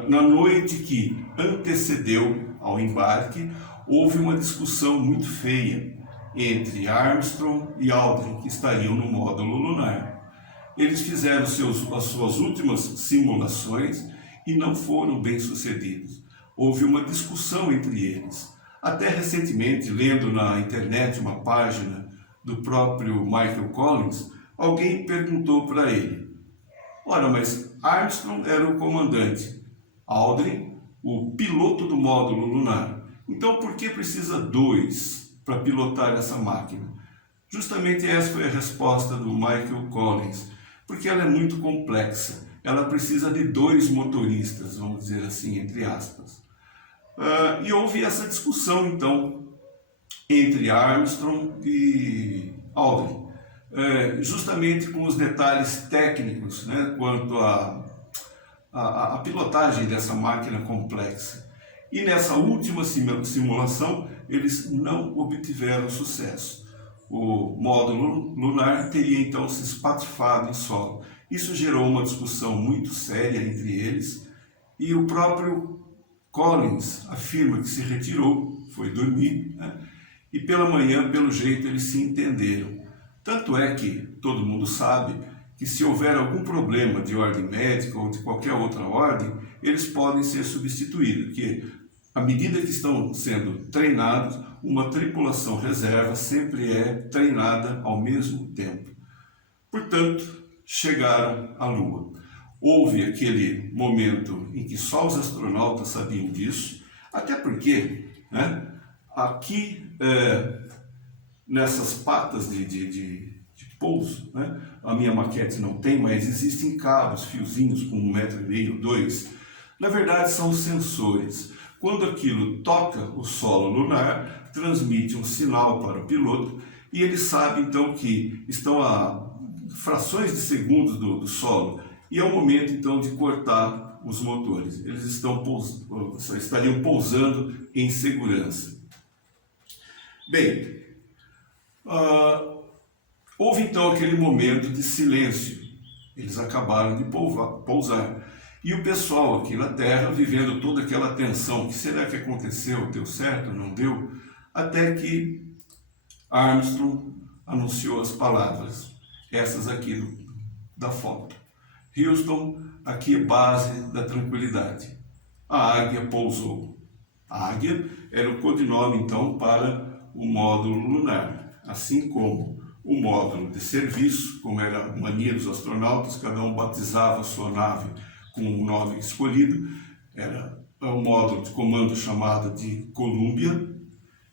na noite que antecedeu ao embarque, houve uma discussão muito feia entre Armstrong e Aldrin, que estariam no módulo lunar. Eles fizeram as suas últimas simulações e não foram bem sucedidos. Houve uma discussão entre eles. Até recentemente, lendo na internet uma página do próprio Michael Collins, alguém perguntou para ele: ora, mas Armstrong era o comandante, Aldrin, o piloto do módulo lunar. Então, por que precisa dois para pilotar essa máquina? Justamente essa foi a resposta do Michael Collins, porque ela é muito complexa. Ela precisa de dois motoristas, vamos dizer assim, entre aspas. E houve essa discussão, então, entre Armstrong e Aldrin, justamente com os detalhes técnicos, né, quanto à pilotagem dessa máquina complexa. E nessa última simulação, eles não obtiveram sucesso. O módulo lunar teria então se espatifado em solo. Isso gerou uma discussão muito séria entre eles e o próprio Collins afirma que se retirou, foi dormir, né? E pela manhã, pelo jeito, eles se entenderam. Tanto é que todo mundo sabe que se houver algum problema de ordem médica ou de qualquer outra ordem, eles podem ser substituídos, porque à medida que estão sendo treinados, uma tripulação reserva sempre é treinada ao mesmo tempo. Portanto, chegaram à Lua. Houve aquele momento em que só os astronautas sabiam disso, até porque, né, aqui nessas patas de pouso, né, a minha maquete não tem, mas existem cabos, fiozinhos com 1,5 m, 2. Na verdade, são sensores. Quando aquilo toca o solo lunar, transmite um sinal para o piloto e ele sabe então que estão a frações de segundos do solo e é o momento então de cortar os motores. Eles estariam pousando em segurança. Bem, houve então aquele momento de silêncio. Eles acabaram de pousar. E o pessoal aqui na Terra, vivendo toda aquela tensão, que será que aconteceu? Deu certo? Não deu? Até que Armstrong anunciou as palavras, essas aqui da foto. Houston, aqui é base da tranquilidade. A Águia pousou. A Águia era o codinome, então, para o módulo lunar, assim como o módulo de serviço, como era a mania dos astronautas, cada um batizava a sua nave com um nome escolhido, era o módulo de comando chamado de Columbia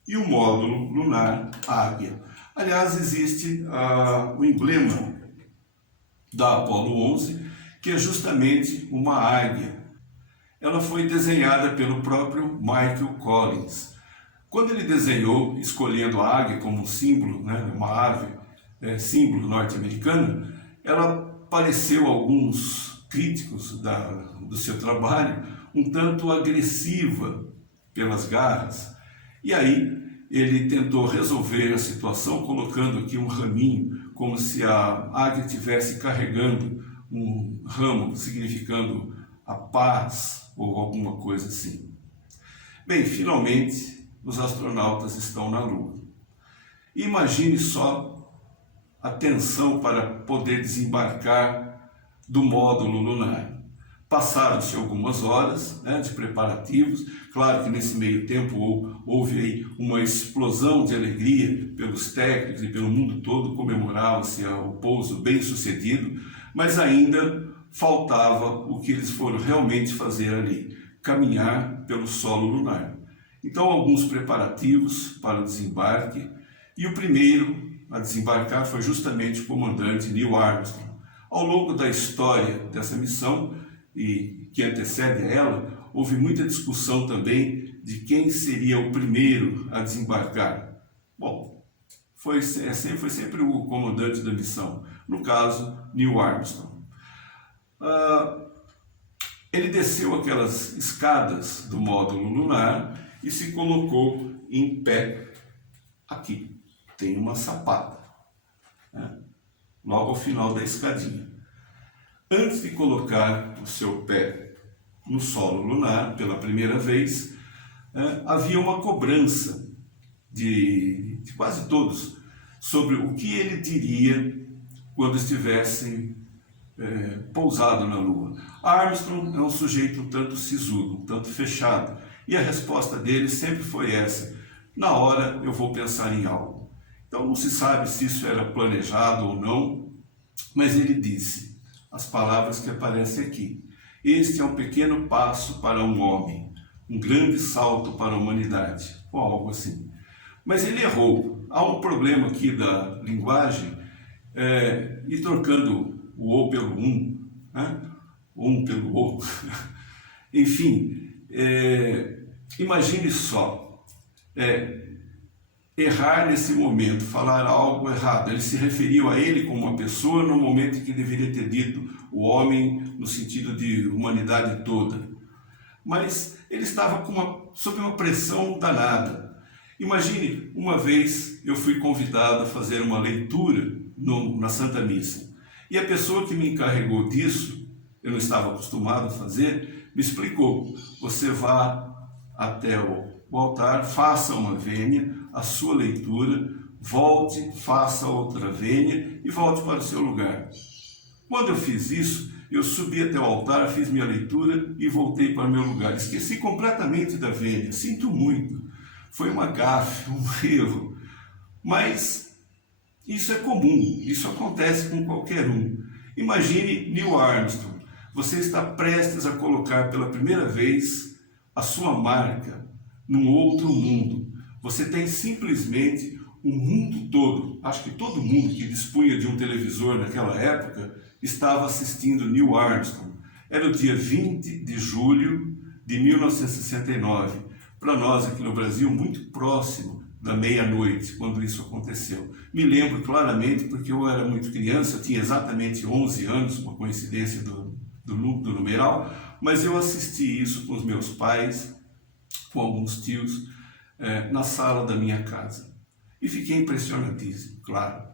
e o módulo lunar Águia. Aliás, existe o emblema da Apollo 11, que é justamente uma águia. Ela foi desenhada pelo próprio Michael Collins. Quando ele desenhou, escolhendo a águia como um símbolo, né, uma ave, símbolo norte-americano, ela pareceu a alguns críticos do seu trabalho um tanto agressiva pelas garras. E aí ele tentou resolver a situação colocando aqui um raminho, como se a águia estivesse carregando um ramo, significando a paz ou alguma coisa assim. Bem, finalmente os astronautas estão na Lua. Imagine só a tensão para poder desembarcar do módulo lunar. Passaram-se algumas horas, né, de preparativos. Claro que nesse meio tempo houve aí uma explosão de alegria pelos técnicos e pelo mundo todo, comemorava-se o pouso bem sucedido, mas ainda faltava o que eles foram realmente fazer ali, caminhar pelo solo lunar. Então alguns preparativos para o desembarque, e o primeiro a desembarcar foi justamente o comandante Neil Armstrong. Ao longo da história dessa missão, e que antecede a ela, houve muita discussão também de quem seria o primeiro a desembarcar. Bom, foi sempre o comandante da missão, no caso, Neil Armstrong. Ele desceu aquelas escadas do módulo lunar e se colocou em pé aqui. Tem uma sapata, né, logo ao final da escadinha. Antes de colocar o seu pé no solo lunar pela primeira vez, havia uma cobrança de quase todos sobre o que ele diria quando estivesse pousado na Lua. Armstrong é um sujeito um tanto sisudo, um tanto fechado, e a resposta dele sempre foi essa: na hora eu vou pensar em algo. Então não se sabe se isso era planejado ou não, mas ele disse as palavras que aparecem aqui: este é um pequeno passo para um homem, um grande salto para a humanidade, ou algo assim. Mas ele errou. Há um problema aqui da linguagem, e trocando o O pelo um, né? Um pelo O. Enfim, imagine só, errar nesse momento, falar algo errado. Ele se referiu a ele como uma pessoa no momento em que deveria ter dito o homem no sentido de humanidade toda. Mas ele estava sob uma pressão danada. Imagine, uma vez eu fui convidado a fazer uma leitura na Santa Missa. E a pessoa que me encarregou disso, eu não estava acostumado a fazer, me explicou: você vá até o altar, faça uma vênia, a sua leitura, volte, faça outra vênia e volte para o seu lugar. Quando eu fiz isso, eu subi até o altar, fiz minha leitura e voltei para o meu lugar. Esqueci completamente da vênia, sinto muito. Foi uma gafe, um erro. Mas isso é comum, isso acontece com qualquer um. Imagine Neil Armstrong. Você está prestes a colocar pela primeira vez a sua marca num outro mundo. Você tem simplesmente o mundo todo, acho que todo mundo que dispunha de um televisor naquela época estava assistindo Neil Armstrong. Era o dia 20 de julho de 1969. Para nós aqui no Brasil, muito próximo da meia-noite, quando isso aconteceu. Me lembro claramente porque eu era muito criança, eu tinha exatamente 11 anos, uma coincidência do numeral, mas eu assisti isso com os meus pais, com alguns tios, na sala da minha casa. E fiquei impressionadíssimo, claro.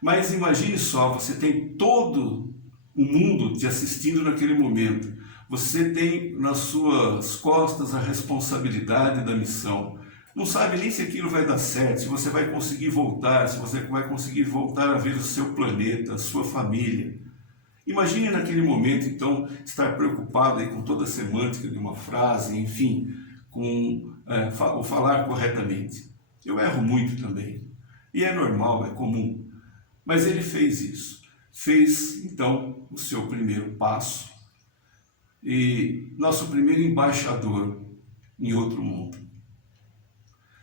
Mas imagine só, você tem todo o mundo te assistindo naquele momento. Você tem nas suas costas a responsabilidade da missão. Não sabe nem se aquilo vai dar certo, se você vai conseguir voltar, se você vai conseguir voltar a ver o seu planeta, a sua família. Imagine naquele momento, então, estar preocupado aí com toda a semântica de uma frase, enfim, com o falar corretamente. Eu erro muito também. E é normal, é comum. Mas ele fez isso. Fez, então, o seu primeiro passo. E nosso primeiro embaixador em outro mundo.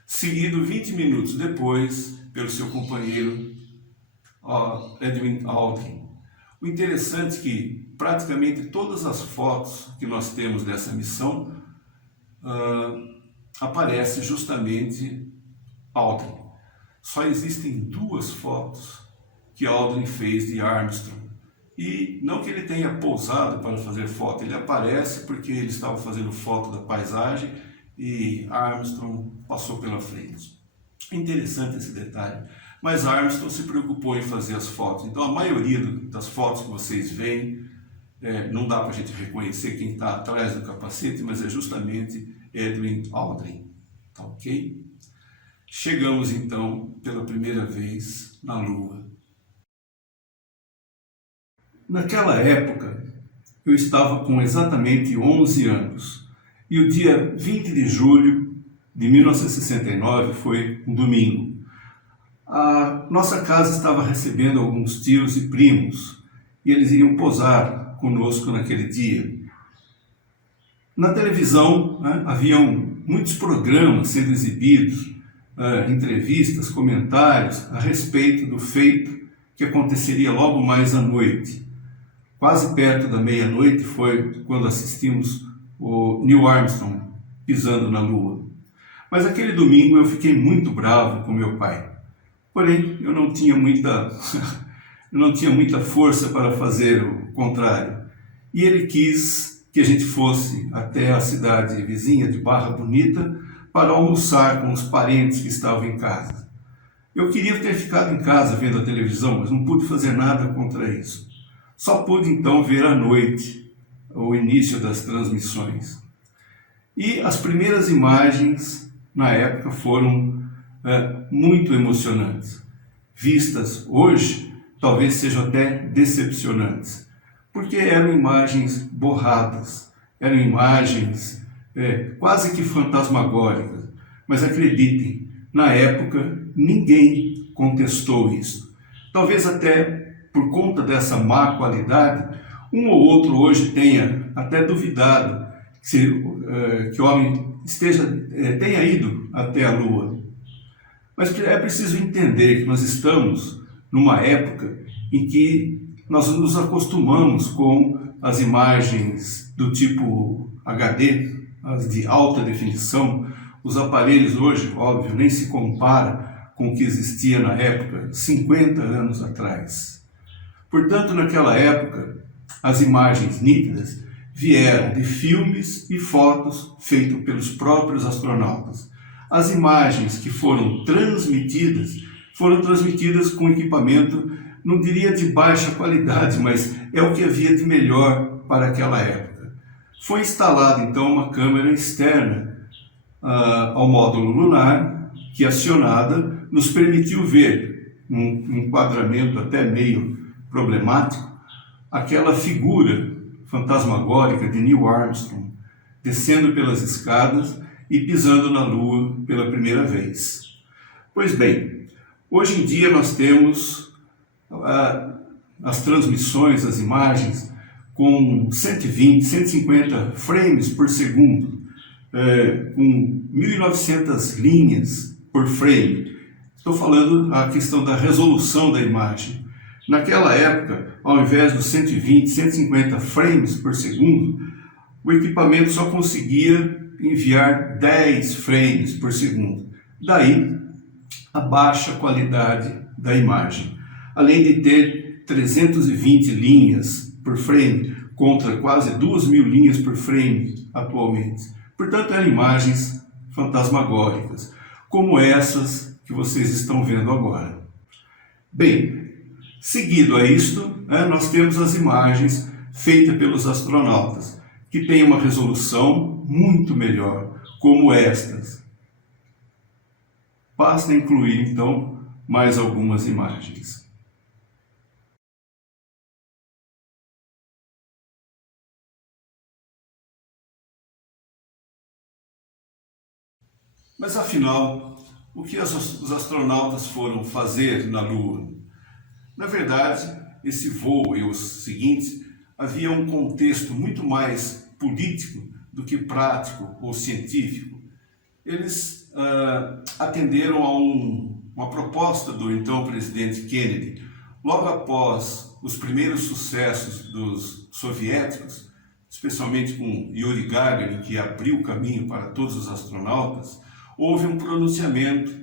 Seguido 20 minutos depois pelo seu companheiro Edwin Aldrin. O interessante é que praticamente todas as fotos que nós temos dessa missão aparece justamente Aldrin. Só existem 2 fotos que Aldrin fez de Armstrong. E não que ele tenha pousado para fazer foto, ele aparece porque ele estava fazendo foto da paisagem e Armstrong passou pela frente. Interessante esse detalhe. Mas Armstrong se preocupou em fazer as fotos. Então a maioria das fotos que vocês veem, não dá para a gente reconhecer quem está atrás do capacete, mas é justamente Edwin Aldrin. Tá ok? Chegamos então pela primeira vez na Lua. Naquela época, eu estava com exatamente 11 anos e o dia 20 de julho de 1969 foi um domingo. A nossa casa estava recebendo alguns tios e primos e eles iriam posar conosco naquele dia. Na televisão, haviam muitos programas sendo exibidos, entrevistas, comentários a respeito do feito que aconteceria logo mais à noite. Quase perto da meia-noite foi quando assistimos o Neil Armstrong pisando na Lua. Mas aquele domingo eu fiquei muito bravo com meu pai. Porém, eu não tinha muita força para fazer o contrário. E ele quis que a gente fosse até a cidade vizinha de Barra Bonita para almoçar com os parentes que estavam em casa. Eu queria ter ficado em casa vendo a televisão, mas não pude fazer nada contra isso. Só pude então ver à noite o início das transmissões. E as primeiras imagens na época foram muito emocionantes. Vistas hoje, talvez sejam até decepcionantes, porque eram imagens borradas, eram imagens quase que fantasmagóricas. Mas acreditem, na época ninguém contestou isso. Talvez até por conta dessa má qualidade, um ou outro hoje tenha até duvidado que o homem tenha ido até a Lua. Mas é preciso entender que nós estamos numa época em que nós nos acostumamos com as imagens do tipo HD, as de alta definição. Os aparelhos hoje, óbvio, nem se compara com o que existia na época, 50 anos atrás. Portanto, naquela época, as imagens nítidas vieram de filmes e fotos feitos pelos próprios astronautas. As imagens que foram transmitidas com equipamento, não diria de baixa qualidade, mas é o que havia de melhor para aquela época. Foi instalada então uma câmera externa ao módulo lunar, que acionada nos permitiu ver, num enquadramento até meio problemático, aquela figura fantasmagórica de Neil Armstrong descendo pelas escadas e pisando na Lua pela primeira vez. Pois bem, hoje em dia nós temos as transmissões, as imagens com 120, 150 frames por segundo, com 1.900 linhas por frame. Estou falando a questão da resolução da imagem. Naquela época, ao invés dos 120, 150 frames por segundo, o equipamento só conseguia enviar 10 frames por segundo. Daí, a baixa qualidade da imagem. Além de ter 320 linhas por frame, contra quase 2.000 linhas por frame atualmente. Portanto, eram imagens fantasmagóricas, como essas que vocês estão vendo agora. Bem, seguido a isto, nós temos as imagens feitas pelos astronautas, que têm uma resolução muito melhor, como estas. Basta incluir, então, mais algumas imagens. Mas afinal, o que os astronautas foram fazer na Lua? Na verdade, esse voo e os seguintes havia um contexto muito mais político do que prático ou científico. Eles atenderam a uma proposta do então presidente Kennedy, logo após os primeiros sucessos dos soviéticos, especialmente com Yuri Gagarin, que abriu o caminho para todos os astronautas, houve um pronunciamento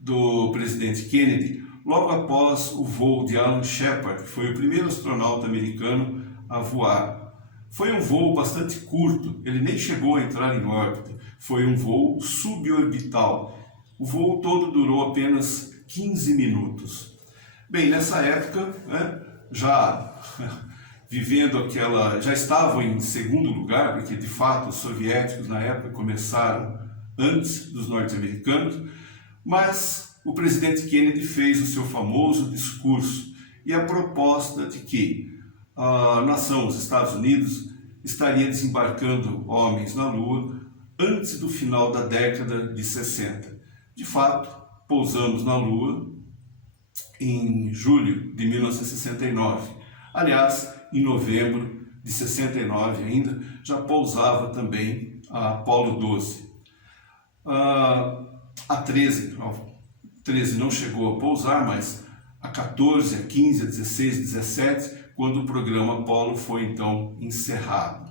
do presidente Kennedy logo após o voo de Alan Shepard, que foi o primeiro astronauta americano a voar. Foi um voo bastante curto, ele nem chegou a entrar em órbita, foi um voo suborbital. O voo todo durou apenas 15 minutos. Bem, nessa época, já já estavam em segundo lugar, porque de fato os soviéticos na época começaram antes dos norte-americanos, mas o presidente Kennedy fez o seu famoso discurso e a proposta de que a nação, os Estados Unidos, estaria desembarcando homens na Lua antes do final da década de 60. De fato, pousamos na Lua em julho de 1969. Aliás, em novembro de 69 ainda, já pousava também a Apollo 12. A 13 não chegou a pousar, mas a 14, a 15, a 16, a 17, quando o programa Apollo foi então encerrado.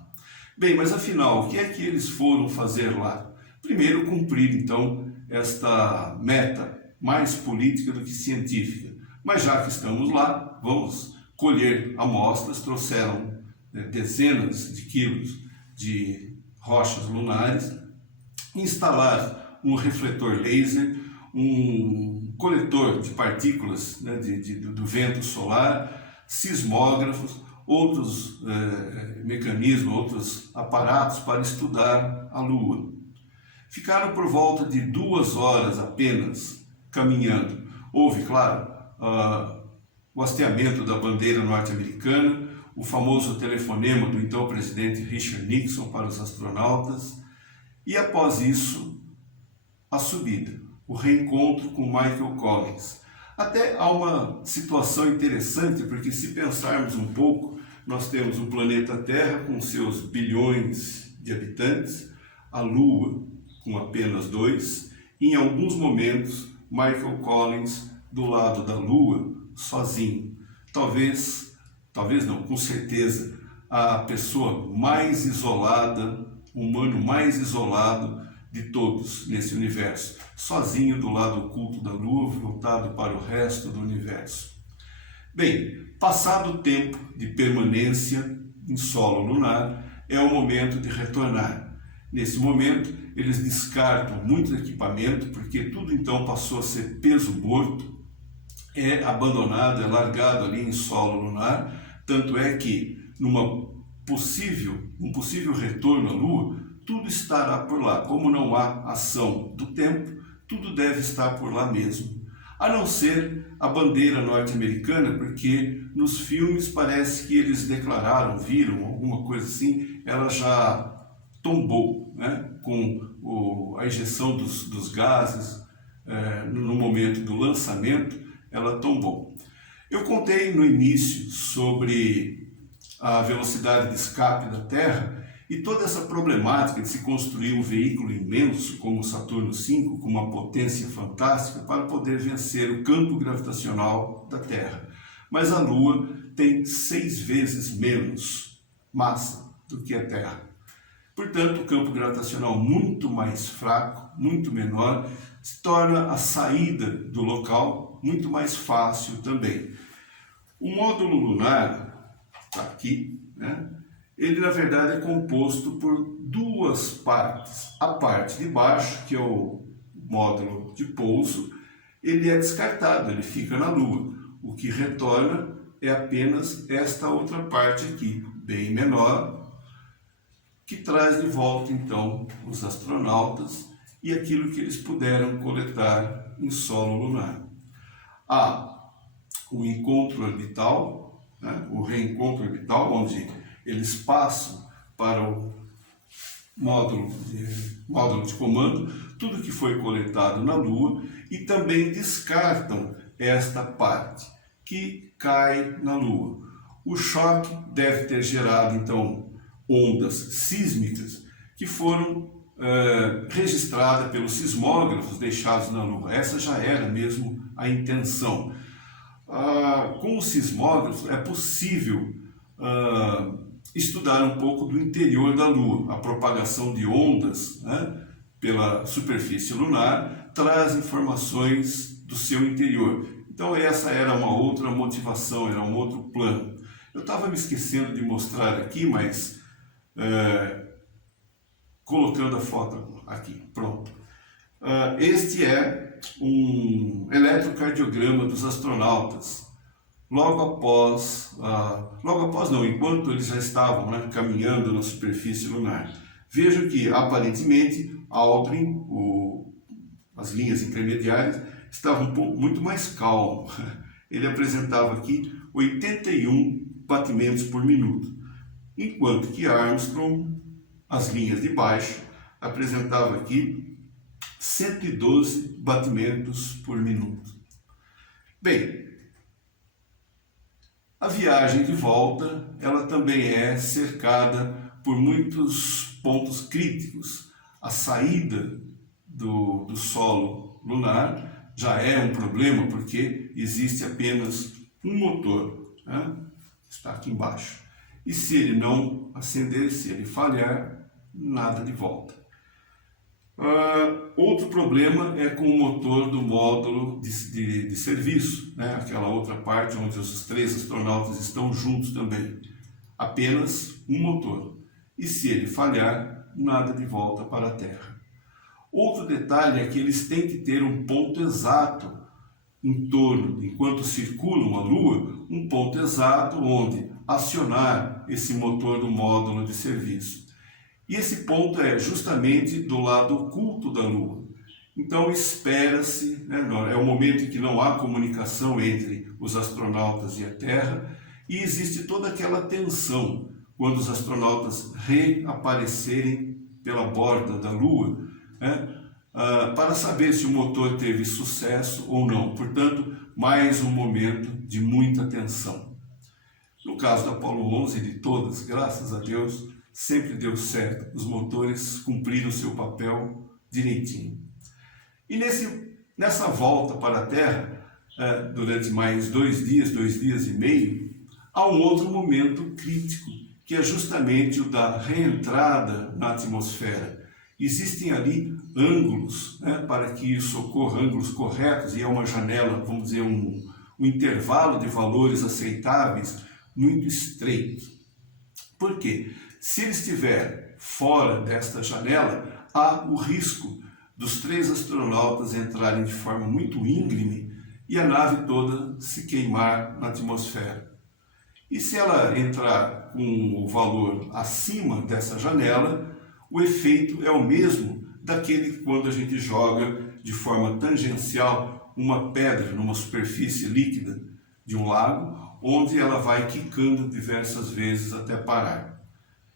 Bem, mas afinal, o que é que eles foram fazer lá? Primeiro, cumprir então esta meta mais política do que científica. Mas já que estamos lá, vamos colher amostras. Trouxeram dezenas de quilos de rochas lunares, instalar um refletor laser, um coletor de partículas do vento solar, sismógrafos, outros mecanismos, outros aparatos para estudar a Lua. Ficaram por volta de 2 horas apenas caminhando. Houve, claro, o hasteamento da bandeira norte-americana, o famoso telefonema do então presidente Richard Nixon para os astronautas, e após isso, a subida, o reencontro com Michael Collins. Até há uma situação interessante, porque se pensarmos um pouco, nós temos o planeta Terra com seus bilhões de habitantes, a Lua com apenas 2, e em alguns momentos Michael Collins do lado da Lua, sozinho. Talvez não, com certeza, a pessoa mais isolada, o humano mais isolado de todos nesse universo, sozinho do lado oculto da Lua, voltado para o resto do universo. Bem, passado o tempo de permanência em solo lunar, é o momento de retornar. Nesse momento, eles descartam muito equipamento, porque tudo então passou a ser peso morto, é abandonado, é largado ali em solo lunar, tanto é que um possível retorno à Lua, tudo estará por lá. Como não há ação do tempo, tudo deve estar por lá mesmo. A não ser a bandeira norte-americana, porque nos filmes parece que eles viram alguma coisa assim, ela já tombou, com a injeção dos gases no momento do lançamento, ela tombou. Eu contei no início sobre a velocidade de escape da Terra e toda essa problemática de se construir um veículo imenso como o Saturno V, com uma potência fantástica, para poder vencer o campo gravitacional da Terra. Mas a Lua tem 6 vezes menos massa do que a Terra. Portanto, o campo gravitacional muito mais fraco, muito menor, se torna a saída do local muito mais fácil também. O módulo lunar, está aqui, ele na verdade é composto por 2 partes. A parte de baixo, que é o módulo de pouso, ele é descartado, ele fica na Lua. O que retorna é apenas esta outra parte aqui, bem menor, que traz de volta então os astronautas e aquilo que eles puderam coletar em solo lunar. Há o encontro orbital, o reencontro orbital, onde eles passam para o módulo de comando, tudo que foi coletado na Lua, e também descartam esta parte que cai na Lua. O choque deve ter gerado então ondas sísmicas que foram registradas pelos sismógrafos deixados na Lua. Essa já era mesmo a intenção. Com os sismógrafos é possível estudar um pouco do interior da Lua. A propagação de ondas, né, pela superfície lunar traz informações do seu interior. Então essa era uma outra motivação, era um outro plano. Eu estava me esquecendo de mostrar aqui, mas colocando a foto aqui, pronto. Este é um eletrocardiograma dos astronautas, enquanto eles já estavam, né, caminhando na superfície lunar. Vejam que, aparentemente, Aldrin, as linhas intermediárias, estavam muito mais calmo. Ele apresentava aqui 81 batimentos por minuto, enquanto que Armstrong, as linhas de baixo, apresentava aqui 112 batimentos por minuto. Bem, a viagem de volta, ela também é cercada por muitos pontos críticos. A saída do solo lunar já é um problema porque existe apenas um motor, né? Está aqui embaixo. E se ele não acender, se ele falhar, nada de volta. Outro problema é com o motor do módulo de serviço, né? Aquela outra parte onde os 3 astronautas estão juntos também. Apenas um motor. E se ele falhar, nada de volta para a Terra. Outro detalhe é que eles têm que ter um ponto exato em torno, enquanto circulam a Lua, um ponto exato onde acionar esse motor do módulo de serviço. E esse ponto é justamente do lado oculto da Lua. Então espera-se, né, é o momento em que não há comunicação entre os astronautas e a Terra, e existe toda aquela tensão quando os astronautas reaparecerem pela borda da Lua, né, para saber se o motor teve sucesso ou não. Portanto, mais um momento de muita tensão. No caso da Apollo 11 e de todas, graças a Deus, sempre deu certo. Os motores cumpriram seu papel direitinho. E nessa volta para a Terra, durante mais 2 dias e meio, há um outro momento crítico, que é justamente o da reentrada na atmosfera. Existem ali ângulos, né, para que isso ocorra, ângulos corretos, e é uma janela, vamos dizer, um intervalo de valores aceitáveis muito estreito. Por quê? Se ele estiver fora desta janela, há o risco dos 3 astronautas entrarem de forma muito íngreme e a nave toda se queimar na atmosfera. E se ela entrar com o valor acima dessa janela, o efeito é o mesmo daquele quando a gente joga de forma tangencial uma pedra numa superfície líquida de um lago, onde ela vai quicando diversas vezes até parar.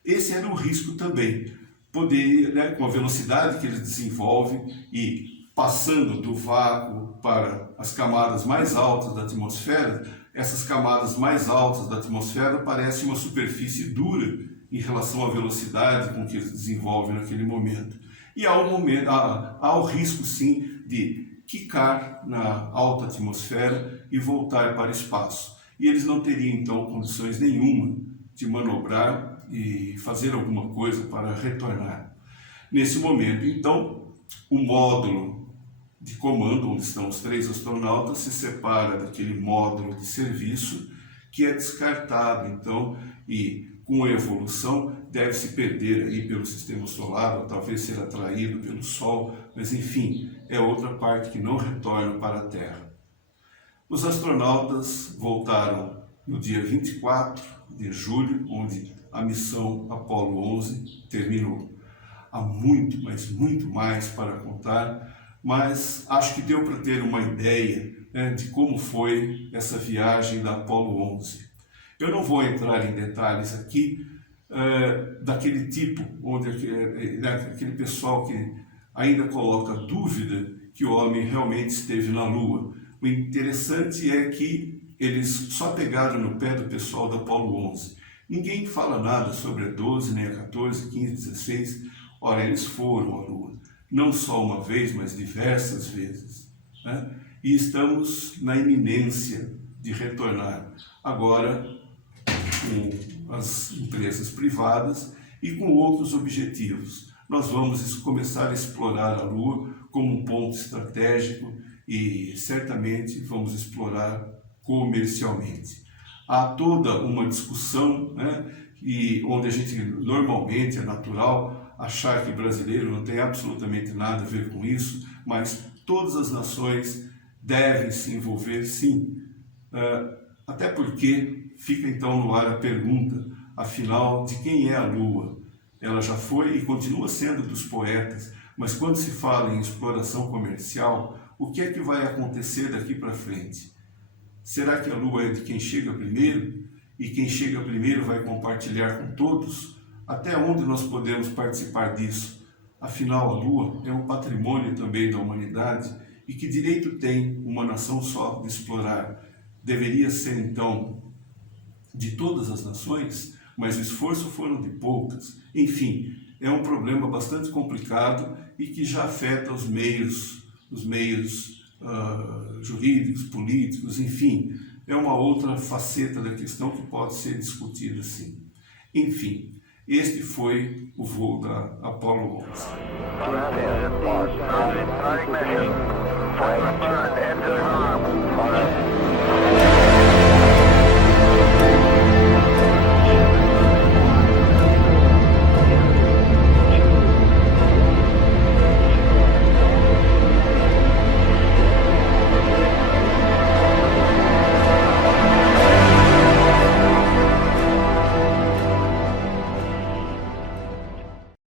Esse era o risco também, poder, né, com a velocidade que eles desenvolvem e passando do vácuo para as camadas mais altas da atmosfera, essas camadas mais altas da atmosfera parecem uma superfície dura em relação à velocidade com que eles desenvolvem naquele momento. E há o risco, sim, de quicar na alta atmosfera e voltar para o espaço. E eles não teriam, então, condições nenhuma de manobrar e fazer alguma coisa para retornar. Nesse momento, então, o módulo de comando, onde estão os 3 astronautas, se separa daquele módulo de serviço, que é descartado, então, e com a evolução deve se perder aí pelo sistema solar, ou talvez ser atraído pelo Sol, mas enfim, é outra parte que não retorna para a Terra. Os astronautas voltaram no dia 24 de julho, onde a missão Apollo 11 terminou. Há muito, mas muito mais para contar, mas acho que deu para ter uma ideia, né, de como foi essa viagem da Apollo 11. Eu não vou entrar em detalhes aqui daquele tipo, onde aquele pessoal que ainda coloca dúvida que o homem realmente esteve na Lua. O interessante é que eles só pegaram no pé do pessoal da Apollo 11. Ninguém fala nada sobre a 12, nem a 14, 15, 16. Ora, eles foram à Lua. Não só uma vez, mas diversas vezes, né? E estamos na iminência de retornar. Agora, com as empresas privadas e com outros objetivos. Nós vamos começar a explorar a Lua como um ponto estratégico e certamente vamos explorar comercialmente. Há toda uma discussão, né, onde a gente normalmente é natural achar que brasileiro não tem absolutamente nada a ver com isso, mas todas as nações devem se envolver sim, até porque fica então no ar a pergunta, afinal, de quem é a Lua? Ela já foi e continua sendo dos poetas, mas quando se fala em exploração comercial, o que é que vai acontecer daqui para frente? Será que a Lua é de quem chega primeiro? E quem chega primeiro vai compartilhar com todos? Até onde nós podemos participar disso? Afinal, a Lua é um patrimônio também da humanidade e que direito tem uma nação só de explorar? Deveria ser, então, de todas as nações, mas o esforço foram de poucas. Enfim, é um problema bastante complicado e que já afeta os meios jurídicos, políticos, enfim, é uma outra faceta da questão que pode ser discutida sim. Enfim, este foi o voo da Apollo 11.